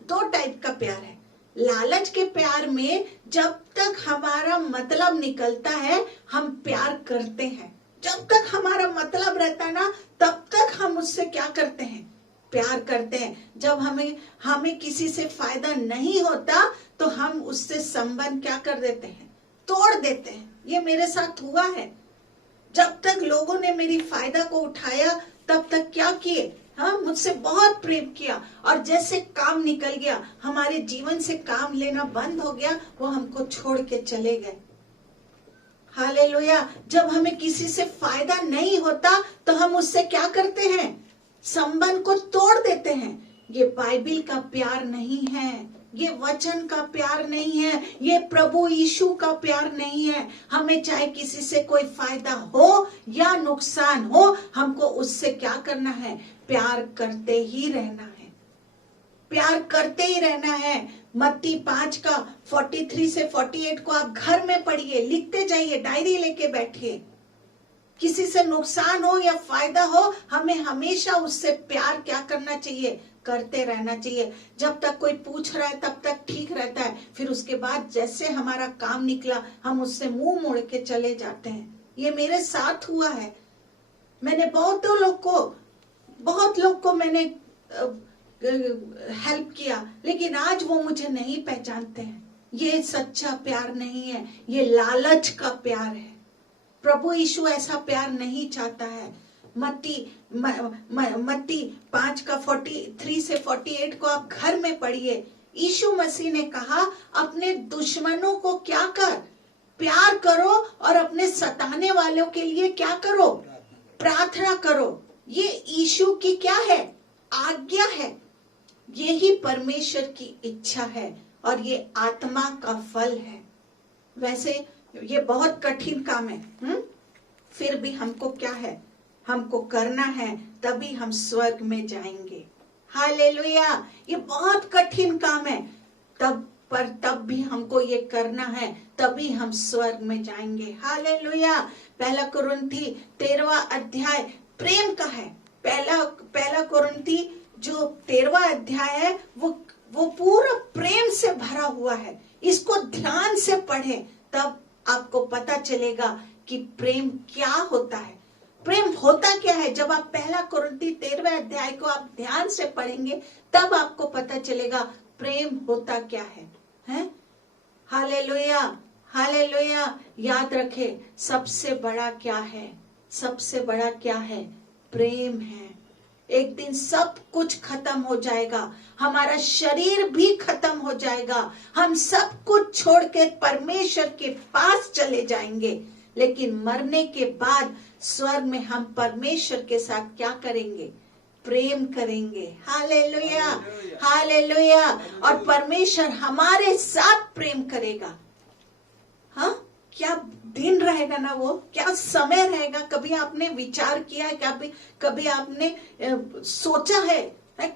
2 टाइप का प्यार है। लालच के प्यार में जब तक हमारा मतलब निकलता है हम प्यार करते हैं। जब तक हमारा मतलब रहता है ना, तब तक हम उससे क्या करते हैं? प्यार करते हैं। जब हमें किसी से फायदा नहीं होता तो हम उससे संबंध क्या कर देते हैं? तोड़ देते हैं। ये मेरे साथ हुआ है। जब तक लोगों ने मेरी फायदा को उठाया तब तक क्या किए? हाँ, मुझसे बहुत प्रेम किया, और जैसे काम निकल गया, हमारे जीवन से काम लेना बंद हो गया, वो हमको छोड़ के चले गए। हालेलुया। जब हमें किसी से फायदा नहीं होता तो हम उससे क्या करते हैं? संबंध को तोड़ देते हैं। ये बाइबिल का प्यार नहीं है, ये वचन का प्यार नहीं है, ये प्रभु यीशु का प्यार नहीं है। हमें चाहे किसी से कोई फायदा हो या नुकसान हो, हमको उससे क्या करना है? प्यार करते ही रहना है। प्यार करते ही रहना है। मत्ती 5 का 43 से 48 को आप घर में पढ़िए, लिखते जाइए, डायरी लेके बैठिए। किसी से नुकसान हो या फायदा हो, हमें हमेशा उससे प्यार क्या करना चाहिए? करते रहना चाहिए। जब तक कोई पूछ रहा है तब तक ठीक रहता है, फिर उसके बाद जैसे हमारा काम निकला हम उससे मुंह मोड़ के चले जाते हैं। ये मेरे साथ हुआ है। मैंने बहुत लोग को मैंने हेल्प किया, लेकिन आज वो मुझे नहीं पहचानते हैं। ये सच्चा प्यार नहीं है, ये लालच का प्यार है। प्रभु यीशु ऐसा प्यार नहीं चाहता है। मत्ती 5 का 43 से 48 को आप घर में पढ़िए। यीशु मसीह ने कहा अपने दुश्मनों को क्या कर? प्यार करो, और अपने सताने वालों के लिए क्या करो? प्रार्थना करो। ये यीशु की क्या है? आज्ञा है। यही परमेश्वर की इच्छा है और ये आत्मा का फल है। वैसे ये बहुत कठिन काम है, फिर भी हमको क्या है, हमको करना है, तभी हम स्वर्ग में जाएंगे। हालेलुया। ये बहुत कठिन काम है, तब भी हमको ये करना है, तभी हम स्वर्ग में जाएंगे। हालेलुया। पहला कुरिन्थी 13वां अध्याय प्रेम का है। पहला कुरिन्थी जो 13वां अध्याय है वो पूरा प्रेम से भरा हुआ है। इसको ध्यान से पढ़े, तब आपको पता चलेगा कि प्रेम क्या होता है। प्रेम होता क्या है? जब आप पहला कुरिन्थी 13वें अध्याय को आप ध्यान से पढ़ेंगे, तब आपको पता चलेगा प्रेम होता क्या है? Hallelujah, hallelujah. याद रखे, सबसे बड़ा क्या है? सबसे बड़ा क्या है? प्रेम है। एक दिन सब कुछ खत्म हो जाएगा, हमारा शरीर भी खत्म हो जाएगा, हम सब कुछ छोड़ के परमेश्वर के पास चले जाएंगे, लेकिन मरने के बाद स्वर्ग में हम परमेश्वर के साथ क्या करेंगे? प्रेम करेंगे। Hallelujah, hallelujah. और परमेश्वर हमारे साथ प्रेम करेगा। हाँ, क्या दिन रहेगा ना वो, क्या समय रहेगा। कभी आपने विचार किया है? कभी आपने सोचा है?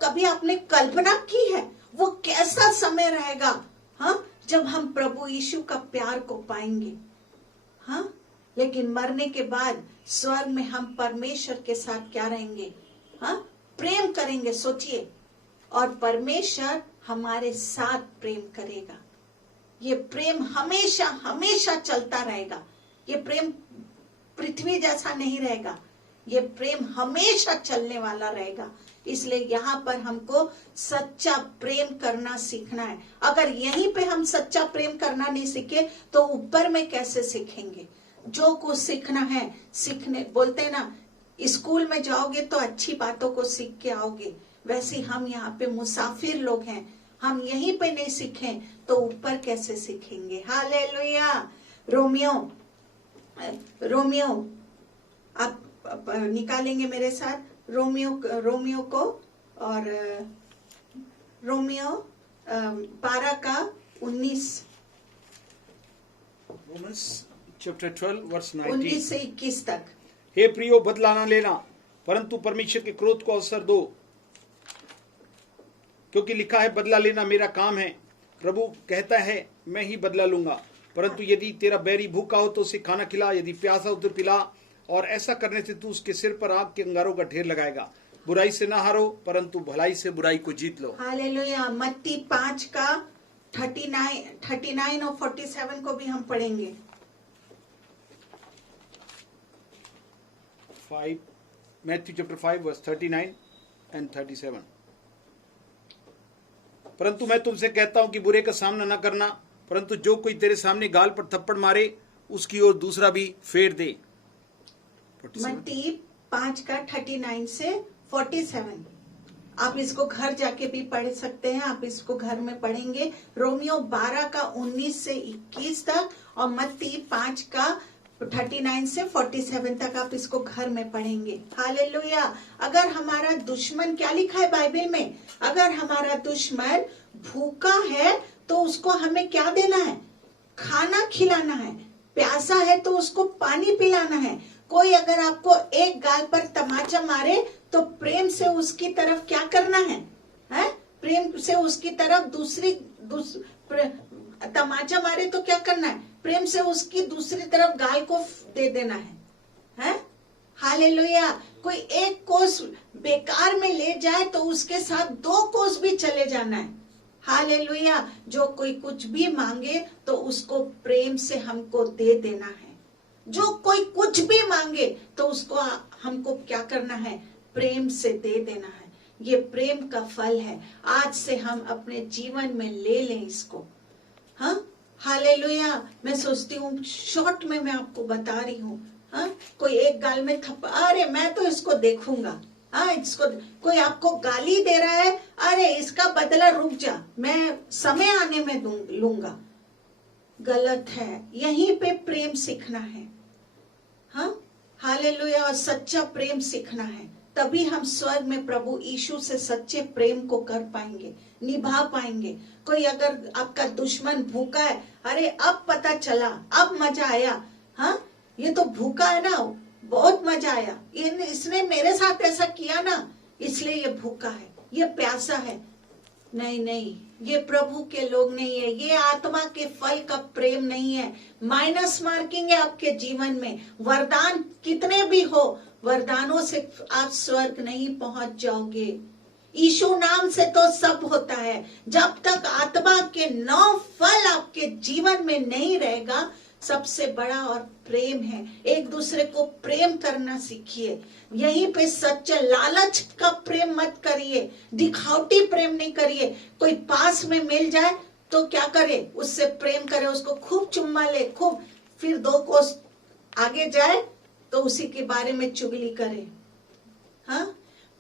कभी आपने कल्पना की है वो कैसा समय रहेगा? हाँ, जब हम प्रभु यीशु का प्यार को पाएंगे। हाँ, लेकिन मरने के बाद स्वर्ग में हम परमेश्वर के साथ क्या रहेंगे? हाँ, प्रेम करेंगे। सोचिए, और परमेश्वर हमारे साथ प्रेम करेगा। ये प्रेम हमेशा हमेशा चलता रहेगा। ये प्रेम पृथ्वी जैसा नहीं रहेगा, ये प्रेम हमेशा चलने वाला रहेगा। इसलिए यहाँ पर हमको सच्चा प्रेम करना सीखना है। अगर यहीं पे हम सच्चा प्रेम करना नहीं सीखे तो ऊपर में कैसे सीखेंगे? जो कुछ सीखना है, सीखने बोलते हैं ना, स्कूल में जाओगे तो अच्छी बातों को सीख के आओगे, वैसे हम यहाँ पे मुसाफिर लोग हैं। हम यहीं पे नहीं सीखें तो ऊपर कैसे सीखेंगे? हालेलुया। रोमियो आप निकालेंगे मेरे साथ रोमियो को, और रोमियो 12 का 19 चैप्टर 12 वर्स 19 से 21 तक। हे प्रियो, बदला न लेना, परंतु परमेश्वर के क्रोध को अवसर दो, क्योंकि लिखा है, बदला लेना मेरा काम है, प्रभु कहता है मैं ही बदला लूंगा। परंतु यदि तेरा बैरी भूखा हो तो उसे खाना खिला, यदि प्यासा हो तो पिला, और ऐसा करने से तू उसके सिर पर आग के अंगारों का ढेर लगाएगा। बुराई से ना हारो, परंतु भलाई से बुराई को जीत लो। हालेलुया। मत्ती 5 का 39 और 47 को भी हम पढ़ेंगे। 5 Matthew chapter 5 verse 39 and 37। परंतु मैं तुमसे कहता हूं कि बुरे का सामना न करना, परंतु जो कोई तेरे सामने गाल पर थप्पड़ मारे उसकी ओर दूसरा भी फेर दे। मत्ती 5 का 39 से 47। आप इसको घर जाके भी पढ़ सकते हैं, आप इसको घर में पढ़ेंगे। रोमियो 12 का 19 से 21 तक और मत्ती 5 का 39 से 47 तक आप इसको घर में पढ़ेंगे। हालेलुया। अगर हमारा दुश्मन, क्या लिखा है बाइबल में, अगर हमारा दुश्मन भूखा है तो उसको हमें क्या देना है? खाना खिलाना है। प्यासा है तो उसको पानी पिलाना है। कोई अगर आपको एक गाल पर तमाचा मारे तो प्रेम से उसकी तरफ क्या करना है? प्रेम से उसकी तरफ तमाचा मारे तो क्या करना है? प्रेम से उसकी दूसरी तरफ गाल को दे देना है? हालेलुया। कोई एक कोस बेकार में ले जाए तो उसके साथ 2 कोस भी चले जाना है। हालेलुया। जो कोई कुछ भी मांगे तो उसको प्रेम से हमको दे देना है। जो कोई कुछ भी मांगे तो उसको हमको क्या करना है? प्रेम से दे देना है। ये प्रेम का फल है। आज से हम अपने जीवन में ले लें इसको। हाँ, हालेलुया। मैं सोचती हूँ शॉर्ट में मैं आपको बता रही हूँ। हाँ, कोई एक गाल में अरे मैं तो इसको देखूंगा। हाँ, इसको कोई आपको गाली दे रहा है, अरे इसका बदला रुक जा, मैं समय आने में लूंगा। गलत है। यहीं पे प्रेम सीखना है। हाँ, हालेलुया। और सच्चा प्रेम सीखना है। तभी हम स्वर्ग में प्रभु यीशु से सच्चे प्रेम को कर पाएंगे, निभा पाएंगे। कोई अगर आपका दुश्मन भूखा है, अरे अब पता चला, अब मजा आया, हाँ ये तो भूखा है ना, बहुत मजा आया, इसने मेरे साथ ऐसा किया ना, इसलिए ये भूखा है, ये प्यासा है। नहीं नहीं, ये प्रभु के लोग नहीं है, ये आत्मा के फल का प्रेम नहीं है। माइनस मार्किंग है आपके जीवन में। वरदान कितने भी हो, वरदानों से आप स्वर्ग नहीं पहुंच जाओगे। यीशु नाम से तो सब होता है। जब तक आत्मा के 9 फल आपके जीवन में नहीं रहेगा, सबसे बड़ा और प्रेम है। एक दूसरे को प्रेम करना सीखिए। यहीं पे सच्चा, लालच का प्रेम मत करिए, दिखावटी प्रेम नहीं करिए। कोई पास में मिल जाए तो क्या करे, उससे प्रेम करे, उसको खूब चुम्मा ले, खूब, फिर 2 कोस आगे जाए तो उसी के बारे में चुगली करे। हाँ,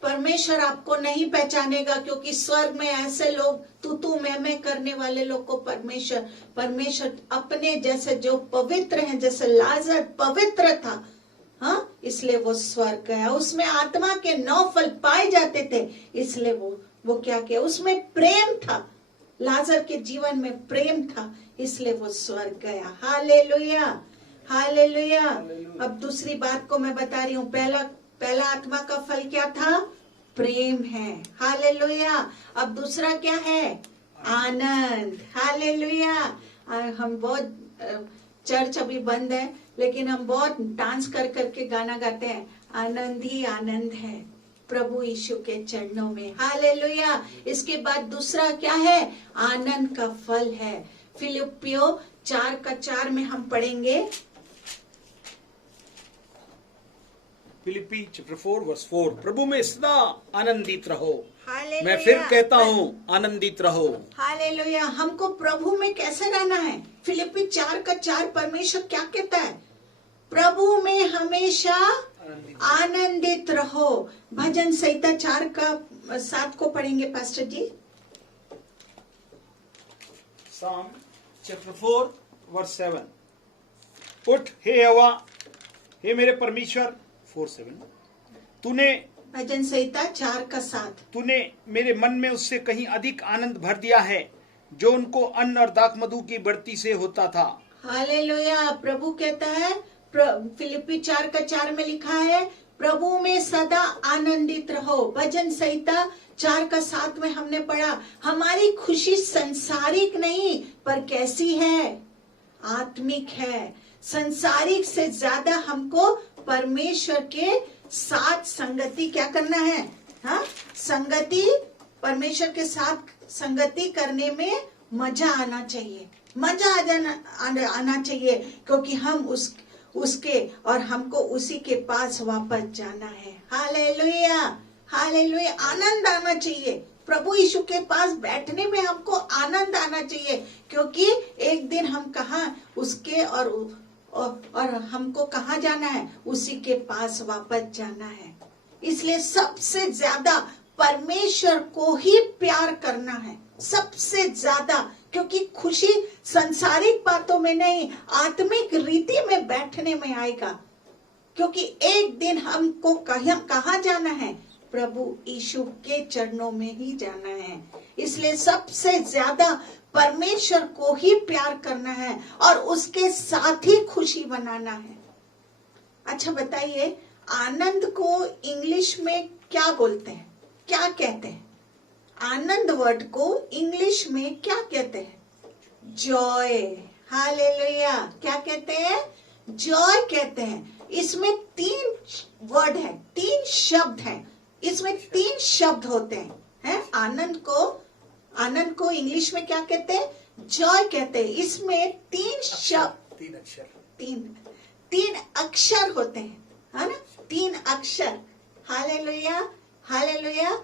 परमेश्वर आपको नहीं पहचानेगा, क्योंकि स्वर्ग में ऐसे लोग, तू मैं करने वाले लोग को परमेश्वर अपने जैसे, जो पवित्र हैं, जैसे लाजर पवित्र था, हाँ, इसलिए वो स्वर्ग गया। उसमें आत्मा के 9 फल पाए जाते थे, इसलिए वो क्या किया, उसमें प्रेम था। लाजर के जीवन में प्रेम था, इसलिए वो स्वर्ग गया। Hallelujah, hallelujah. अब दूसरी बात को मैं बता रही हूँ। पहला आत्मा का फल क्या था? प्रेम है। हालेलुया। अब दूसरा क्या है? आनंद। हालेलुया। हम बहुत, चर्च अभी बंद है, लेकिन हम बहुत डांस कर करके गाना गाते हैं। आनंद ही आनंद है प्रभु यीशु के चरणों में। हालेलुया। इसके बाद दूसरा क्या है? आनंद का फल है। फिलिप्पियों 4:4 में हम पढ़ेंगे। फिलिप्पी चैप्टर 4:4, प्रभु में सदा आनंदित रहो। हालेलुया। मैं फिर कहता हूँ, आनंदित रहो। हालेलुया। हमको प्रभु में कैसे रहना है? फिलिप्पी 4:4 परमेश्वर क्या कहता है? प्रभु में हमेशा आनंदित रहो। भजन संहिता 4:7 को पढ़ेंगे पास्टर जी। Psalm chapter 4:7, उठ हे यहोवा, हे मेरे परमेश्वर। 4:7, तूने, भजन संहिता 4:7, तूने मेरे मन में उससे कहीं अधिक आनंद भर दिया है, जो उनको अन्न और दाखमधु की बढ़ती से होता था। हालेलुया। प्रभु कहता है, फिलिप्पी 4:4 में लिखा है, प्रभु में सदा आनंदित रहो। भजन संहिता 4:7 में हमने पढ़ा, हमारी खुशी संसारिक नहीं, पर कैसी है? आत्मिक है। संसारिक से ज्यादा हमको परमेश्वर के साथ संगति क्या करना है? हाँ, संगति, परमेश्वर के साथ संगति करने में मजा आना चाहिए, मजा आना चाहिए, क्योंकि हम उसके और हमको उसी के पास वापस जाना है। Hallelujah, hallelujah. आनंद आना चाहिए। प्रभु यीशु के पास बैठने में हमको आनंद आना चाहिए, क्योंकि एक दिन हम कहाँ उसके और हमको कहाँ जाना है? उसी के पास वापस जाना है। इसलिए सबसे ज्यादा परमेश्वर को ही प्यार करना है, सबसे ज्यादा, क्योंकि खुशी संसारिक बातों में नहीं, आत्मिक रीति में बैठने में आएगा। क्योंकि एक दिन हमको कहाँ जाना है? प्रभु यीशु के चरणों में ही जाना है। इसलिए सबसे ज्यादा परमेश्वर को ही प्यार करना है और उसके साथ ही खुशी बनाना है। अच्छा बताइए, आनंद को इंग्लिश में क्या बोलते हैं, क्या कहते हैं? आनंद वर्ड को इंग्लिश में क्या कहते हैं? जॉय। हालेलुया। क्या कहते हैं? जॉय कहते हैं। इसमें 3 वर्ड है, 3 शब्द हैं। इसमें 3 शब्द होते हैं। आनंद को इंग्लिश में क्या कहते हैं? जॉय कहते हैं। इसमें 3 शब्द, 3 अक्षर, 3 अक्षर होते हैं, है ना? 3 अक्षर। Hallelujah, hallelujah.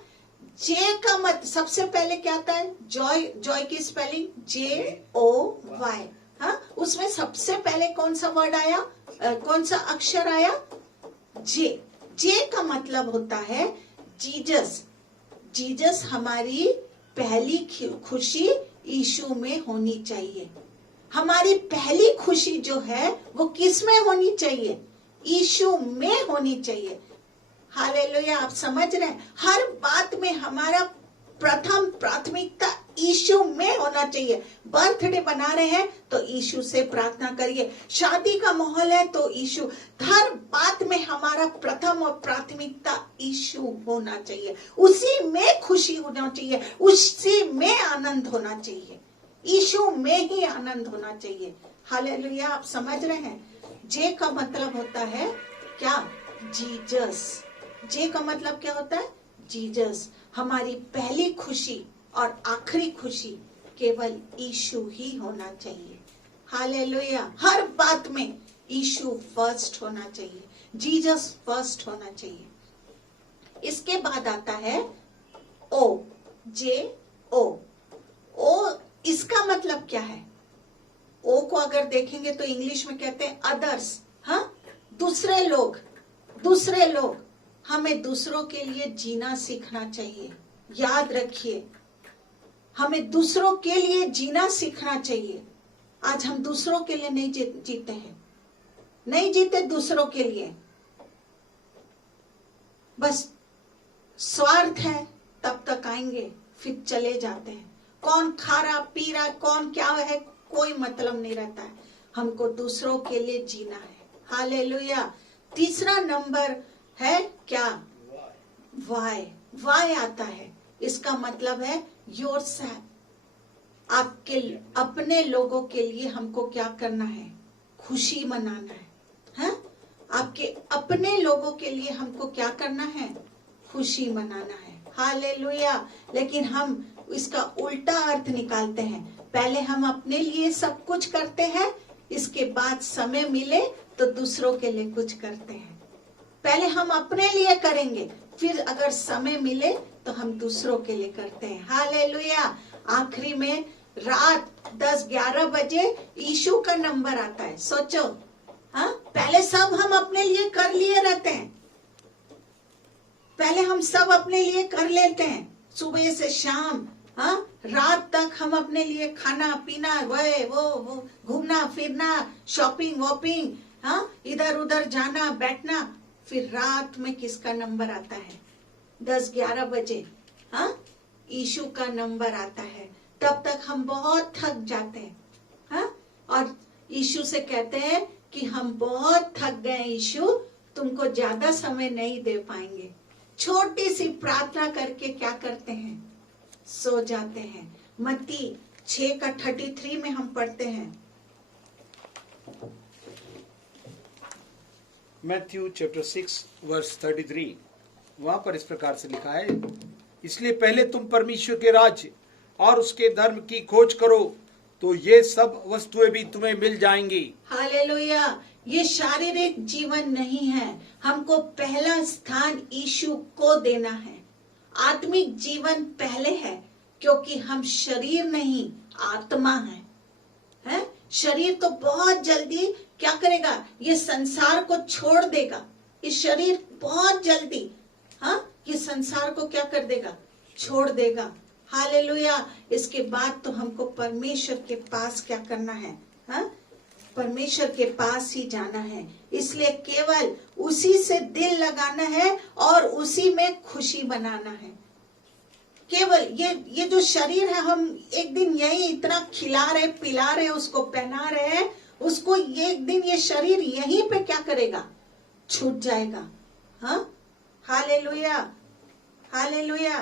जे का मत सबसे पहले क्या आता है? जॉय। जॉय की स्पेलिंग JOY। हाँ, उसमें सबसे पहले कौन सा वर्ड आया, कौन सा अक्षर आया? जे। जे का मतलब होता है जीजस। जीजस हमारी पहली खुशी यीशु में होनी चाहिए। हमारी पहली खुशी जो है वो किस में होनी चाहिए? यीशु में होनी चाहिए। हालेलुया। आप समझ रहे हैं, हर बात में हमारा प्रथम प्राथमिकता यीशु में होना चाहिए। बर्थडे बना रहे हैं तो यीशु से प्रार्थना करिए, शादी का माहौल है तो यीशु, हर बात में हमारा प्रथम और प्राथमिकता यीशु होना चाहिए। उसी में खुशी होना चाहिए, उसी में आनंद होना चाहिए, यीशु में ही आनंद होना चाहिए। हालेलुया। आप समझ रहे हैं, जे का मतलब होता है क्या? जीसस। जे का मतलब क्या होता है? जीसस। हमारी पहली खुशी और आखिरी खुशी केवल यीशु ही होना चाहिए। हालेलुया। हर बात में यीशु फर्स्ट होना चाहिए, जीसस फर्स्ट होना चाहिए। इसके बाद आता है ओ, जे ओ। ओ इसका मतलब क्या है? ओ को अगर देखेंगे तो इंग्लिश में कहते हैं अदर्स। हाँ, दूसरे लोग, दूसरे लोग। हमें दूसरों के लिए जीना सीखना चाहिए। याद रखिए, हमें दूसरों के लिए जीना सीखना चाहिए। आज हम दूसरों के लिए नहीं जीते हैं, नहीं जीते दूसरों के लिए, बस स्वार्थ है तब तक आएंगे फिर चले जाते हैं। कौन खा रहा पी रहा, कौन क्या है, कोई मतलब नहीं रहता है। हमको दूसरों के लिए जीना है। हालेलुया। तीसरा नंबर है क्या? वाय। वाय आता है, इसका मतलब है योरसेल्फ। आपके अपने लोगों के लिए हमको क्या करना है? खुशी मनाना है। हाँ? आपके अपने लोगों के लिए हमको क्या करना है? खुशी मनाना है। हालेलुया। लेकिन हम इसका उल्टा अर्थ निकालते हैं। पहले हम अपने लिए सब कुछ करते हैं, इसके बाद समय मिले तो दूसरों के लिए कुछ करते हैं। पहले हम अपने लिए करेंगे, फिर अगर समय मिले तो हम दूसरों के लिए करते हैं। हालेलुया। आखिरी में रात 10-11 बजे यीशु का नंबर आता है। सोचो, हाँ, पहले सब हम अपने लिए कर लिए रहते हैं, पहले हम सब अपने लिए कर लेते हैं, सुबह से शाम, हाँ, रात तक हम अपने लिए खाना पीना, वो घूमना फिरना, शॉपिंग वॉपिंग, हाँ, इधर उधर जाना बैठना। फिर रात में किसका नंबर आता है? 10-11 बजे, हाँ, यीशु का नंबर आता है। तब तक हम बहुत थक जाते हैं, हाँ, और यीशु से कहते हैं कि हम बहुत थक गए यीशु, तुमको ज्यादा समय नहीं दे पाएंगे। छोटी सी प्रार्थना करके क्या करते हैं? सो जाते हैं। मत्ती 6:33 में हम पढ़ते हैं। मैथ्यू चैप्टर 6 वर्स 33, वहां पर इस प्रकार से लिखा है, इसलिए पहले तुम परमेश्वर के राज्य और उसके धर्म की खोज करो तो ये सब वस्तुएं भी तुम्हें मिल जाएंगी। हालेलुया। ये शारीरिक जीवन नहीं है, हमको पहला स्थान यीशु को देना है। आत्मिक जीवन पहले है, क्योंकि हम शरीर नहीं आत्मा है? शरीर तो बहुत जल्दी क्या करेगा? ये संसार को छोड़ देगा। इस शरीर बहुत जल्दी, हाँ, ये संसार को क्या कर देगा? छोड़ देगा। हालेलुया। इसके बाद तो हमको परमेश्वर के पास क्या करना है? हाँ, परमेश्वर के पास ही जाना है। इसलिए केवल उसी से दिल लगाना है और उसी में खुशी बनाना है। केवल ये जो शरीर है, हम एक दिन यही इतना खिला रहे पिला रहे, उसको पहना रहे हैं, उसको एक दिन ये शरीर यहीं पे क्या करेगा? छूट जाएगा। हाँ, हालेलुया, हालेलुया।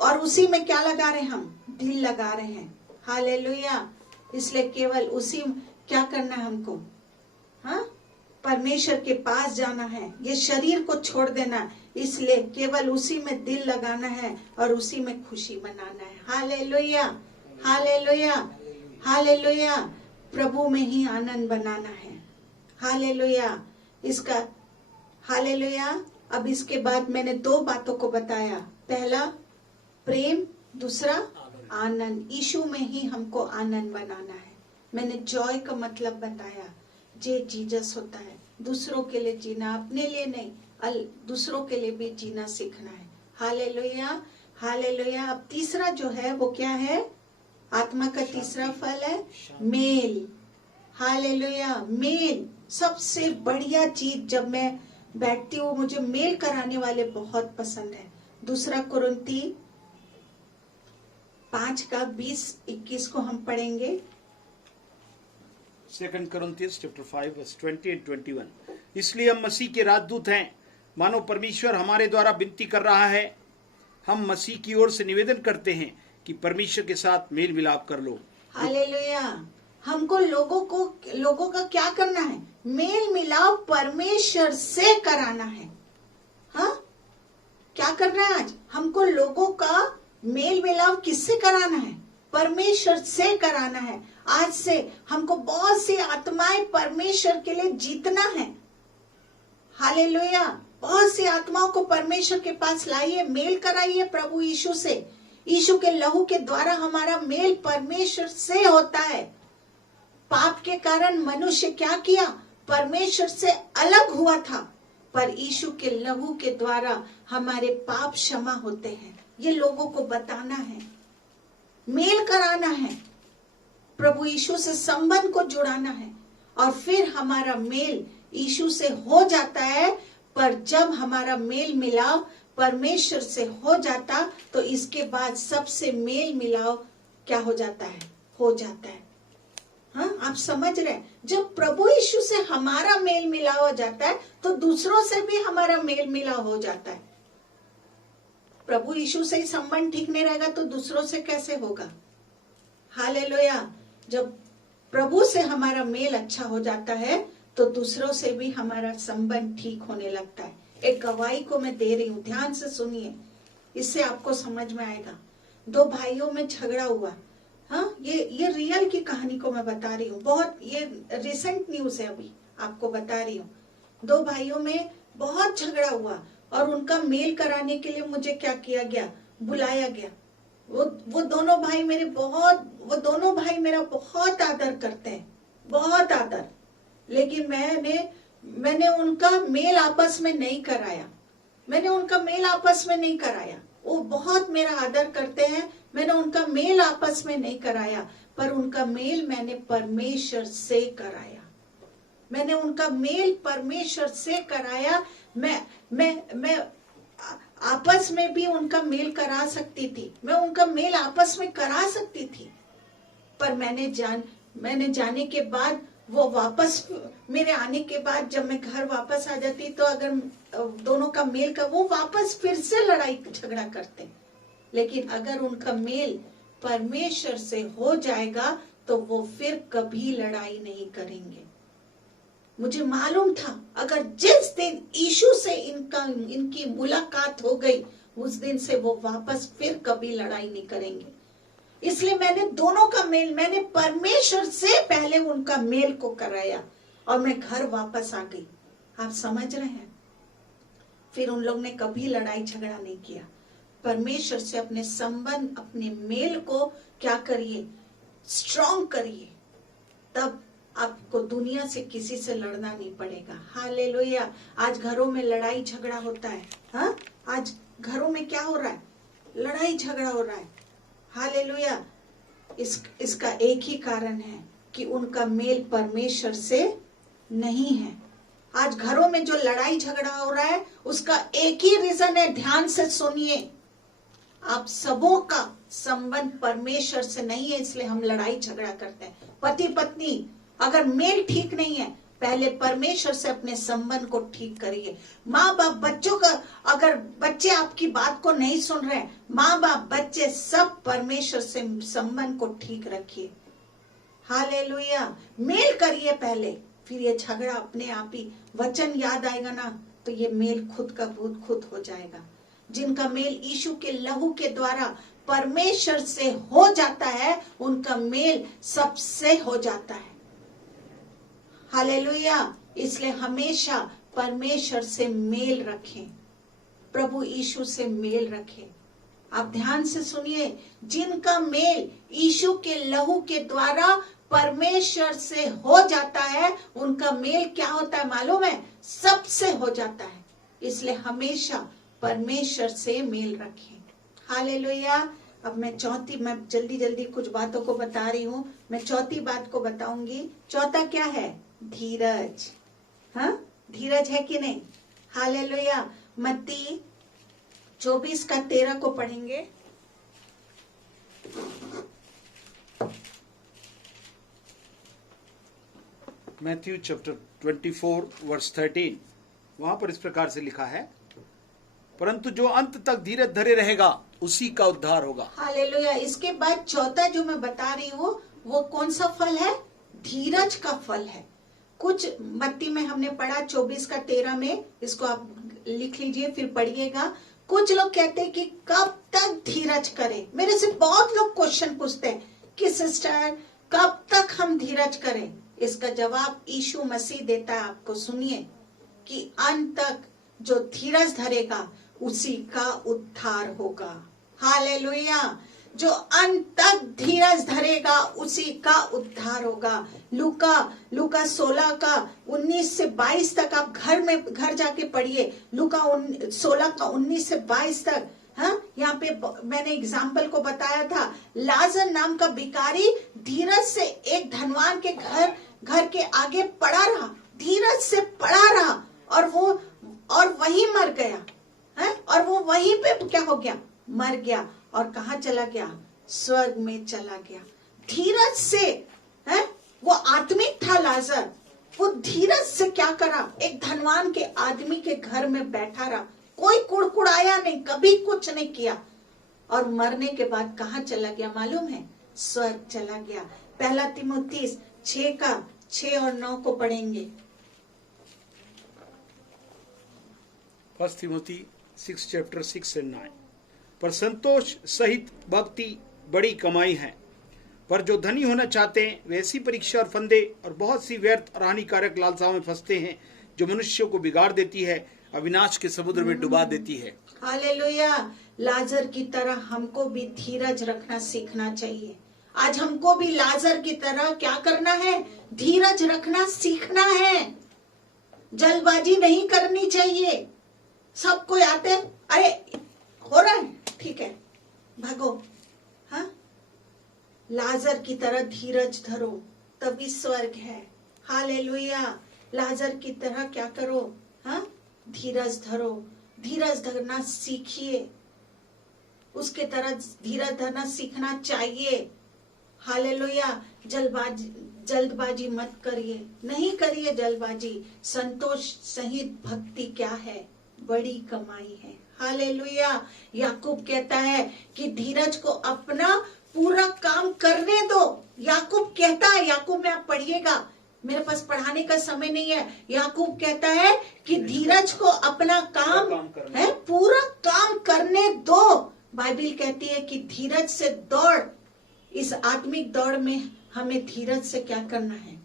और उसी में क्या लगा रहे हैं? हम दिल लगा रहे हैं। हालेलुया। इसलिए केवल उसी क्या करना है हमको? हाँ, परमेश्वर के पास जाना है, ये शरीर को छोड़ देना। इसलिए केवल उसी में दिल लगाना है और उसी में खुशी मनाना है। Hallelujah, hallelujah, hallelujah. प्रभु में ही आनंद बनाना है। हालेलुया। इसका हालेलुया। अब इसके बाद मैंने 2 बातों को बताया। पहला प्रेम, दूसरा आनंद। यीशु में ही हमको आनंद बनाना है। मैंने जॉय का मतलब बताया, जे जीसस होता है। दूसरों के लिए जीना, अपने लिए नहीं, दूसरों के लिए भी जीना सीखना है। Hallelujah, hallelujah. अब तीसरा जो है वो क्या है? आत्मा का तीसरा फल है मेल। हालेलुया। मेल सबसे बढ़िया चीज। जब मैं बैठती हूँ, मुझे मेल कराने वाले बहुत पसंद है। 2 कुरिन्थी 5:20-21 को हम पढ़ेंगे। 2 Corinthians chapter 5 verse 20 and 21। इसलिए हम मसीह के राजदूत हैं, मानो परमेश्वर हमारे द्वारा विनती कर रहा है। हम मसीह की ओर से निवेदन करते हैं कि परमेश्वर के साथ मेल मिलाप कर लो। हालेलुया। हमको लोगों का क्या करना है? मेल मिलाप परमेश्वर से कराना है। हाँ, क्या करना है आज? हमको लोगों का मेल मिलाप किससे कराना है? परमेश्वर से कराना है। आज से हमको बहुत सी आत्माएं परमेश्वर के लिए जीतना है। हालेलुया। बहुत सी आत्माओं को परमेश्वर के पास लाइए, मेल कराइए प्रभु यीशु से। यीशु के लहू के द्वारा हमारा मेल परमेश्वर से होता है। पाप के कारण मनुष्य क्या किया? परमेश्वर से अलग हुआ था, पर यीशु के लहू के द्वारा हमारे पाप क्षमा होते हैं। ये लोगों को बताना है, मेल कराना है, प्रभु यीशु से संबंध को जुड़ाना है, और फिर हमारा मेल यीशु से हो जाता है। पर जब हमारा मेल मिलाव परमेश्वर से हो जाता, तो इसके बाद सबसे मेल मिलाव क्या हो जाता है? हो जाता है। हाँ, आप समझ रहे हैं? जब प्रभु यीशु से हमारा मेल मिलाव हो जाता है, तो दूसरों से भी हमारा मेल मिलाव हो जाता है। प्रभु यीशु से ही संबंध ठीक नहीं रहेगा तो दूसरों से कैसे होगा? हालेलुया। जब प्रभु से हमारा मेल अच्छा हो जाता है, तो दूसरों से भी हमारा संबंध ठीक होने लगता है। एक गवाही को मैं दे रही हूँ, ध्यान से सुनिए, इससे आपको समझ में आएगा। 2 भाइयों में झगड़ा हुआ। हाँ, ये रियल की कहानी को मैं बता रही हूँ, बहुत ये रिसेंट न्यूज है, अभी आपको बता रही हूँ। 2 भाइयों में बहुत झगड़ा हुआ और उनका मेल कराने के लिए मुझे क्या किया गया? बुलाया गया। वो दोनों भाई मेरा बहुत आदर करते हैं, बहुत आदर। लेकिन मैंने उनका मेल आपस में नहीं कराया। वो बहुत मेरा आदर करते हैं, मैंने उनका मेल आपस में नहीं कराया, पर उनका मेल मैंने परमेश्वर से कराया। मैंने उनका मेल परमेश्वर से कराया। मैं आपस में भी उनका मेल करा सकती थी, मैं उनका मेल आपस में करा सकती थी, पर मैंने जाने के बाद, वो वापस मेरे आने के बाद जब मैं घर वापस आ जाती, तो अगर दोनों का मेल का, वो वापस फिर से लड़ाई झगड़ा करते। लेकिन अगर उनका मेल परमेश्वर से हो जाएगा, तो वो फिर कभी लड़ाई नहीं करेंगे। मुझे मालूम था, अगर जिस दिन यीशु से इनकी मुलाकात हो गई, उस दिन से वो वापस फिर कभी लड़ाई नहीं करेंगे। इसलिए मैंने दोनों का मेल, मैंने परमेश्वर से पहले उनका मेल को कराया और मैं घर वापस आ गई। आप समझ रहे हैं? फिर उन लोग ने कभी लड़ाई झगड़ा नहीं किया। परमेश्वर से अपने संबंध, अपने मेल को क्या करिए? स्ट्रॉन्ग करिए, तब आपको दुनिया से किसी से लड़ना नहीं पड़ेगा। हालेलुया। आज घरों में लड़ाई झगड़ा होता है। हाँ, आज घरों में क्या हो रहा है? लड़ाई झगड़ा हो रहा है। हालेलुया। इसका एक ही कारण है कि उनका मेल परमेश्वर से नहीं है। आज घरों में जो लड़ाई झगड़ा हो रहा है, उसका एक ही रीजन है, ध्यान से सुनिए। आप सबों का संबंध परमेश्वर से नहीं है, इसलिए हम लड़ाई झगड़ा करते हैं। पति पत्नी अगर मेल ठीक नहीं है, पहले परमेश्वर से अपने संबंध को ठीक करिए। माँ बाप बच्चों का, अगर बच्चे आपकी बात को नहीं सुन रहे, माँ बाप बच्चे सब परमेश्वर से संबंध को ठीक रखिए। हालेलुया। मेल करिए पहले, फिर ये झगड़ा अपने आप ही, वचन याद आएगा ना, तो ये मेल खुद का खुद हो जाएगा। जिनका मेल यीशु के लहू के द्वारा परमेश्वर से हो जाता है, उनका मेल सबसे हो जाता है। हालेलुया। इसलिए हमेशा परमेश्वर से मेल रखें, प्रभु यीशु से मेल रखें। आप ध्यान से सुनिए, जिनका मेल यीशु के लहू के द्वारा परमेश्वर से हो जाता है, उनका मेल क्या होता है मालूम है? सबसे हो जाता है। इसलिए हमेशा परमेश्वर से मेल रखें। हालेलुया। अब मैं जल्दी कुछ बातों को बता रही हूँ। मैं चौथी बात को बताऊंगी। चौथा क्या है? धीरज। हाँ, धीरज है कि नहीं? हालेलुया। मत्ती 24:13 को पढ़ेंगे। मैथ्यू चैप्टर 24 वर्स 13, वहां पर इस प्रकार से लिखा है, परंतु जो अंत तक धीरज धरे रहेगा उसी का उद्धार होगा। हालेलुया। इसके बाद चौथा जो मैं बता रही हूँ वो कौन सा फल है? धीरज का फल है। कुछ मत्ती में हमने पढ़ा 24:13 में, इसको आप लिख लीजिए फिर पढ़िएगा। कुछ लोग कहते हैं कि कब तक धीरज करें। मेरे से बहुत लोग क्वेश्चन पूछते हैं कि सिस्टर कब तक हम धीरज करें। इसका जवाब यीशु मसीह देता है आपको। सुनिए कि अंत तक जो धीरज धरेगा उसी का उद्धार होगा। हालेलुया। जो अंत तक धीरज धरेगा उसी का उद्धार होगा। लूका 16:19 से 22 तक आप घर जाके पढ़िए। लूका 16:19 से 22 तक। हाँ, यहाँ पे मैंने एग्जाम्पल को बताया था। लाजर नाम का भिखारी धीरज से एक धनवान के घर के आगे पड़ा रहा, धीरज से पड़ा रहा, और वहीं मर गया है। और वो वहीं पे क्या हो गया? मर गया। और कहाँ चला गया? स्वर्ग में चला गया। धीरज से है, वो आत्मिक था लाजर। वो धीरज से क्या करा? एक धनवान के आदमी के घर में बैठा रहा, कोई कुड़कुड़ाया नहीं, कभी कुछ नहीं किया। और मरने के बाद कहाँ चला गया मालूम है? स्वर्ग चला गया। 1 तीमुथियुस 6 और 9 को पढ़ेंगे। 1 तिमोथी 6 चैप्टर 6 and 9। पर संतोष सहित भक्ति बड़ी कमाई है, पर जो धनी होना चाहते हैं वे ऐसी परीक्षा और फंदे और बहुत सी व्यर्थ और हानिकारक लालसाओं में फंसते हैं जो मनुष्यों को बिगाड़ देती है, अविनाश के समुद्र में डुबा देती है। हालेलुया। लाजर की तरह हमको भी धीरज रखना सीखना चाहिए। आज हमको भी लाजर की तरह क्या करना है? धीरज रखना सीखना है। जल्दबाजी नहीं करनी चाहिए। सब कोई आते, अरे हो रहा है, ठीक है, भागो। हाँ, लाजर की तरह धीरज धरो, तभी स्वर्ग है। हालेलुया। लाजर की तरह क्या करो? हाँ, धीरज धरो, धीरज धरना सीखिए। उसके तरह धीरज धरना सीखना चाहिए। हालेलुया। जल्दबाजी मत करिए, नहीं करिए जल्दबाजी। संतोष सहित भक्ति क्या है? बड़ी कमाई है। हालेलुया। याकूब कहता है कि धीरज को अपना पूरा काम करने दो। याकूब कहता है, याकूब में आप पढ़िएगा, मेरे पास पढ़ाने का समय नहीं है। याकूब कहता है कि धीरज को अपना काम है पूरा काम करने दो। बाइबिल कहती है कि धीरज से दौड़। इस आत्मिक दौड़ में हमें धीरज से क्या करना है?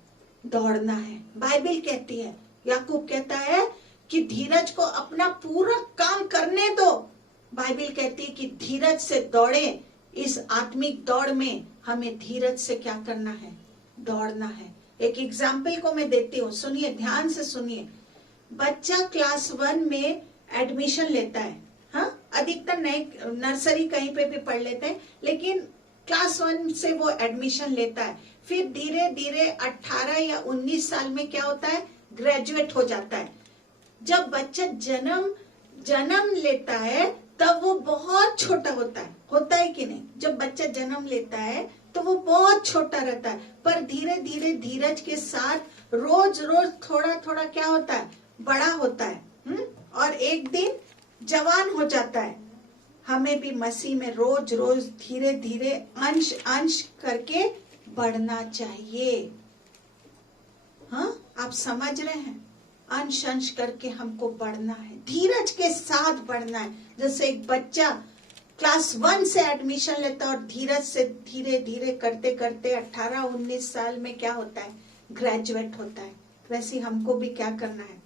दौड़ना है। बाइबिल कहती है, याकूब कहता है कि धीरज को अपना पूरा काम करने दो। बाइबिल कहती है कि धीरज से दौड़े। इस आत्मिक दौड़ में हमें धीरज से क्या करना है? दौड़ना है। एक एग्जाम्पल को मैं देती हूँ, सुनिए, ध्यान से सुनिए। बच्चा क्लास 1 में एडमिशन लेता है। हाँ, अधिकतर नए नर्सरी कहीं पे भी पढ़ लेते हैं, लेकिन क्लास 1 से वो एडमिशन लेता है। फिर धीरे धीरे 18 या 19 साल में क्या होता है? ग्रेजुएट हो जाता है। जब बच्चा जन्म लेता है तब वो बहुत छोटा होता है कि नहीं? जब बच्चा जन्म लेता है तो वो बहुत छोटा रहता है, पर धीरे धीरे धीरज के साथ रोज रोज थोड़ा थोड़ा क्या होता है? बड़ा होता है। और एक दिन जवान हो जाता है। हमें भी मसीह में रोज रोज धीरे धीरे अंश करके बढ़ना चाहिए। हाँ, आप समझ रहे हैं? अंश करके हमको बढ़ना है, धीरज के साथ बढ़ना है। जैसे एक बच्चा क्लास 1 से एडमिशन लेता है और धीरज से धीरे धीरे करते करते 18-19 साल में क्या होता है? ग्रेजुएट होता है। वैसे हमको भी क्या करना है?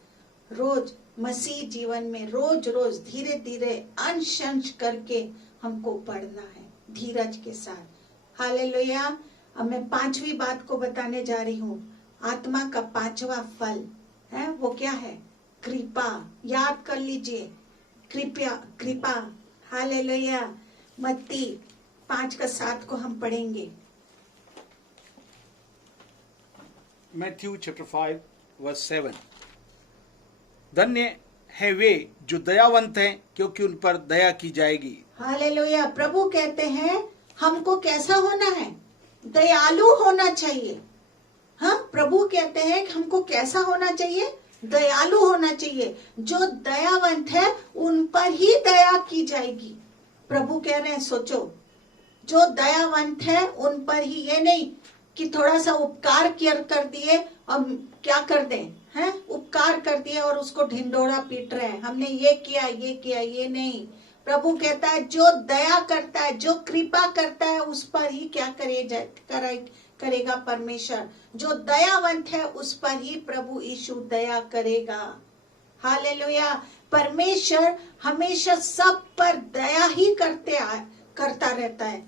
रोज मसीह जीवन में रोज रोज धीरे धीरे अंश करके हमको बढ़ना है धीरज के साथ। हालेलुया। अब मैं 5वीं बात को बताने जा रही हूँ। आत्मा का 5वां फल है, वो क्या है? कृपा। याद कर लीजिए, कृपा। हालेलुया। मत्ती 5:7 को हम पढ़ेंगे। Matthew chapter 5 verse 7। धन्य हैं वे जो दयावंत हैं, क्योंकि उन पर दया की जाएगी। हालेलुया। प्रभु कहते हैं हमको कैसा होना है? दयालु होना चाहिए। हाँ, प्रभु कहते हैं कि हमको कैसा होना चाहिए? दयालु होना चाहिए। जो दयावंत है उन पर ही दया की जाएगी। प्रभु कह रहे हैं, सोचो, जो दयावंत है उन पर ही, ये नहीं कि थोड़ा सा उपकार कर दिए और क्या कर दें, हैं? उपकार कर दिए और उसको ढिंडोरा पीट रहे हैं, हमने ये किया, ये नहीं। प्रभु कहता है जो दया करता है, जो कृपा करता है, उस पर ही क्या करेगा परमेश्वर। जो दयावंत है उस पर ही प्रभु यीशु दया करेगा। हालेलुया। परमेश्वर हमेशा सब पर दया ही करता रहता है।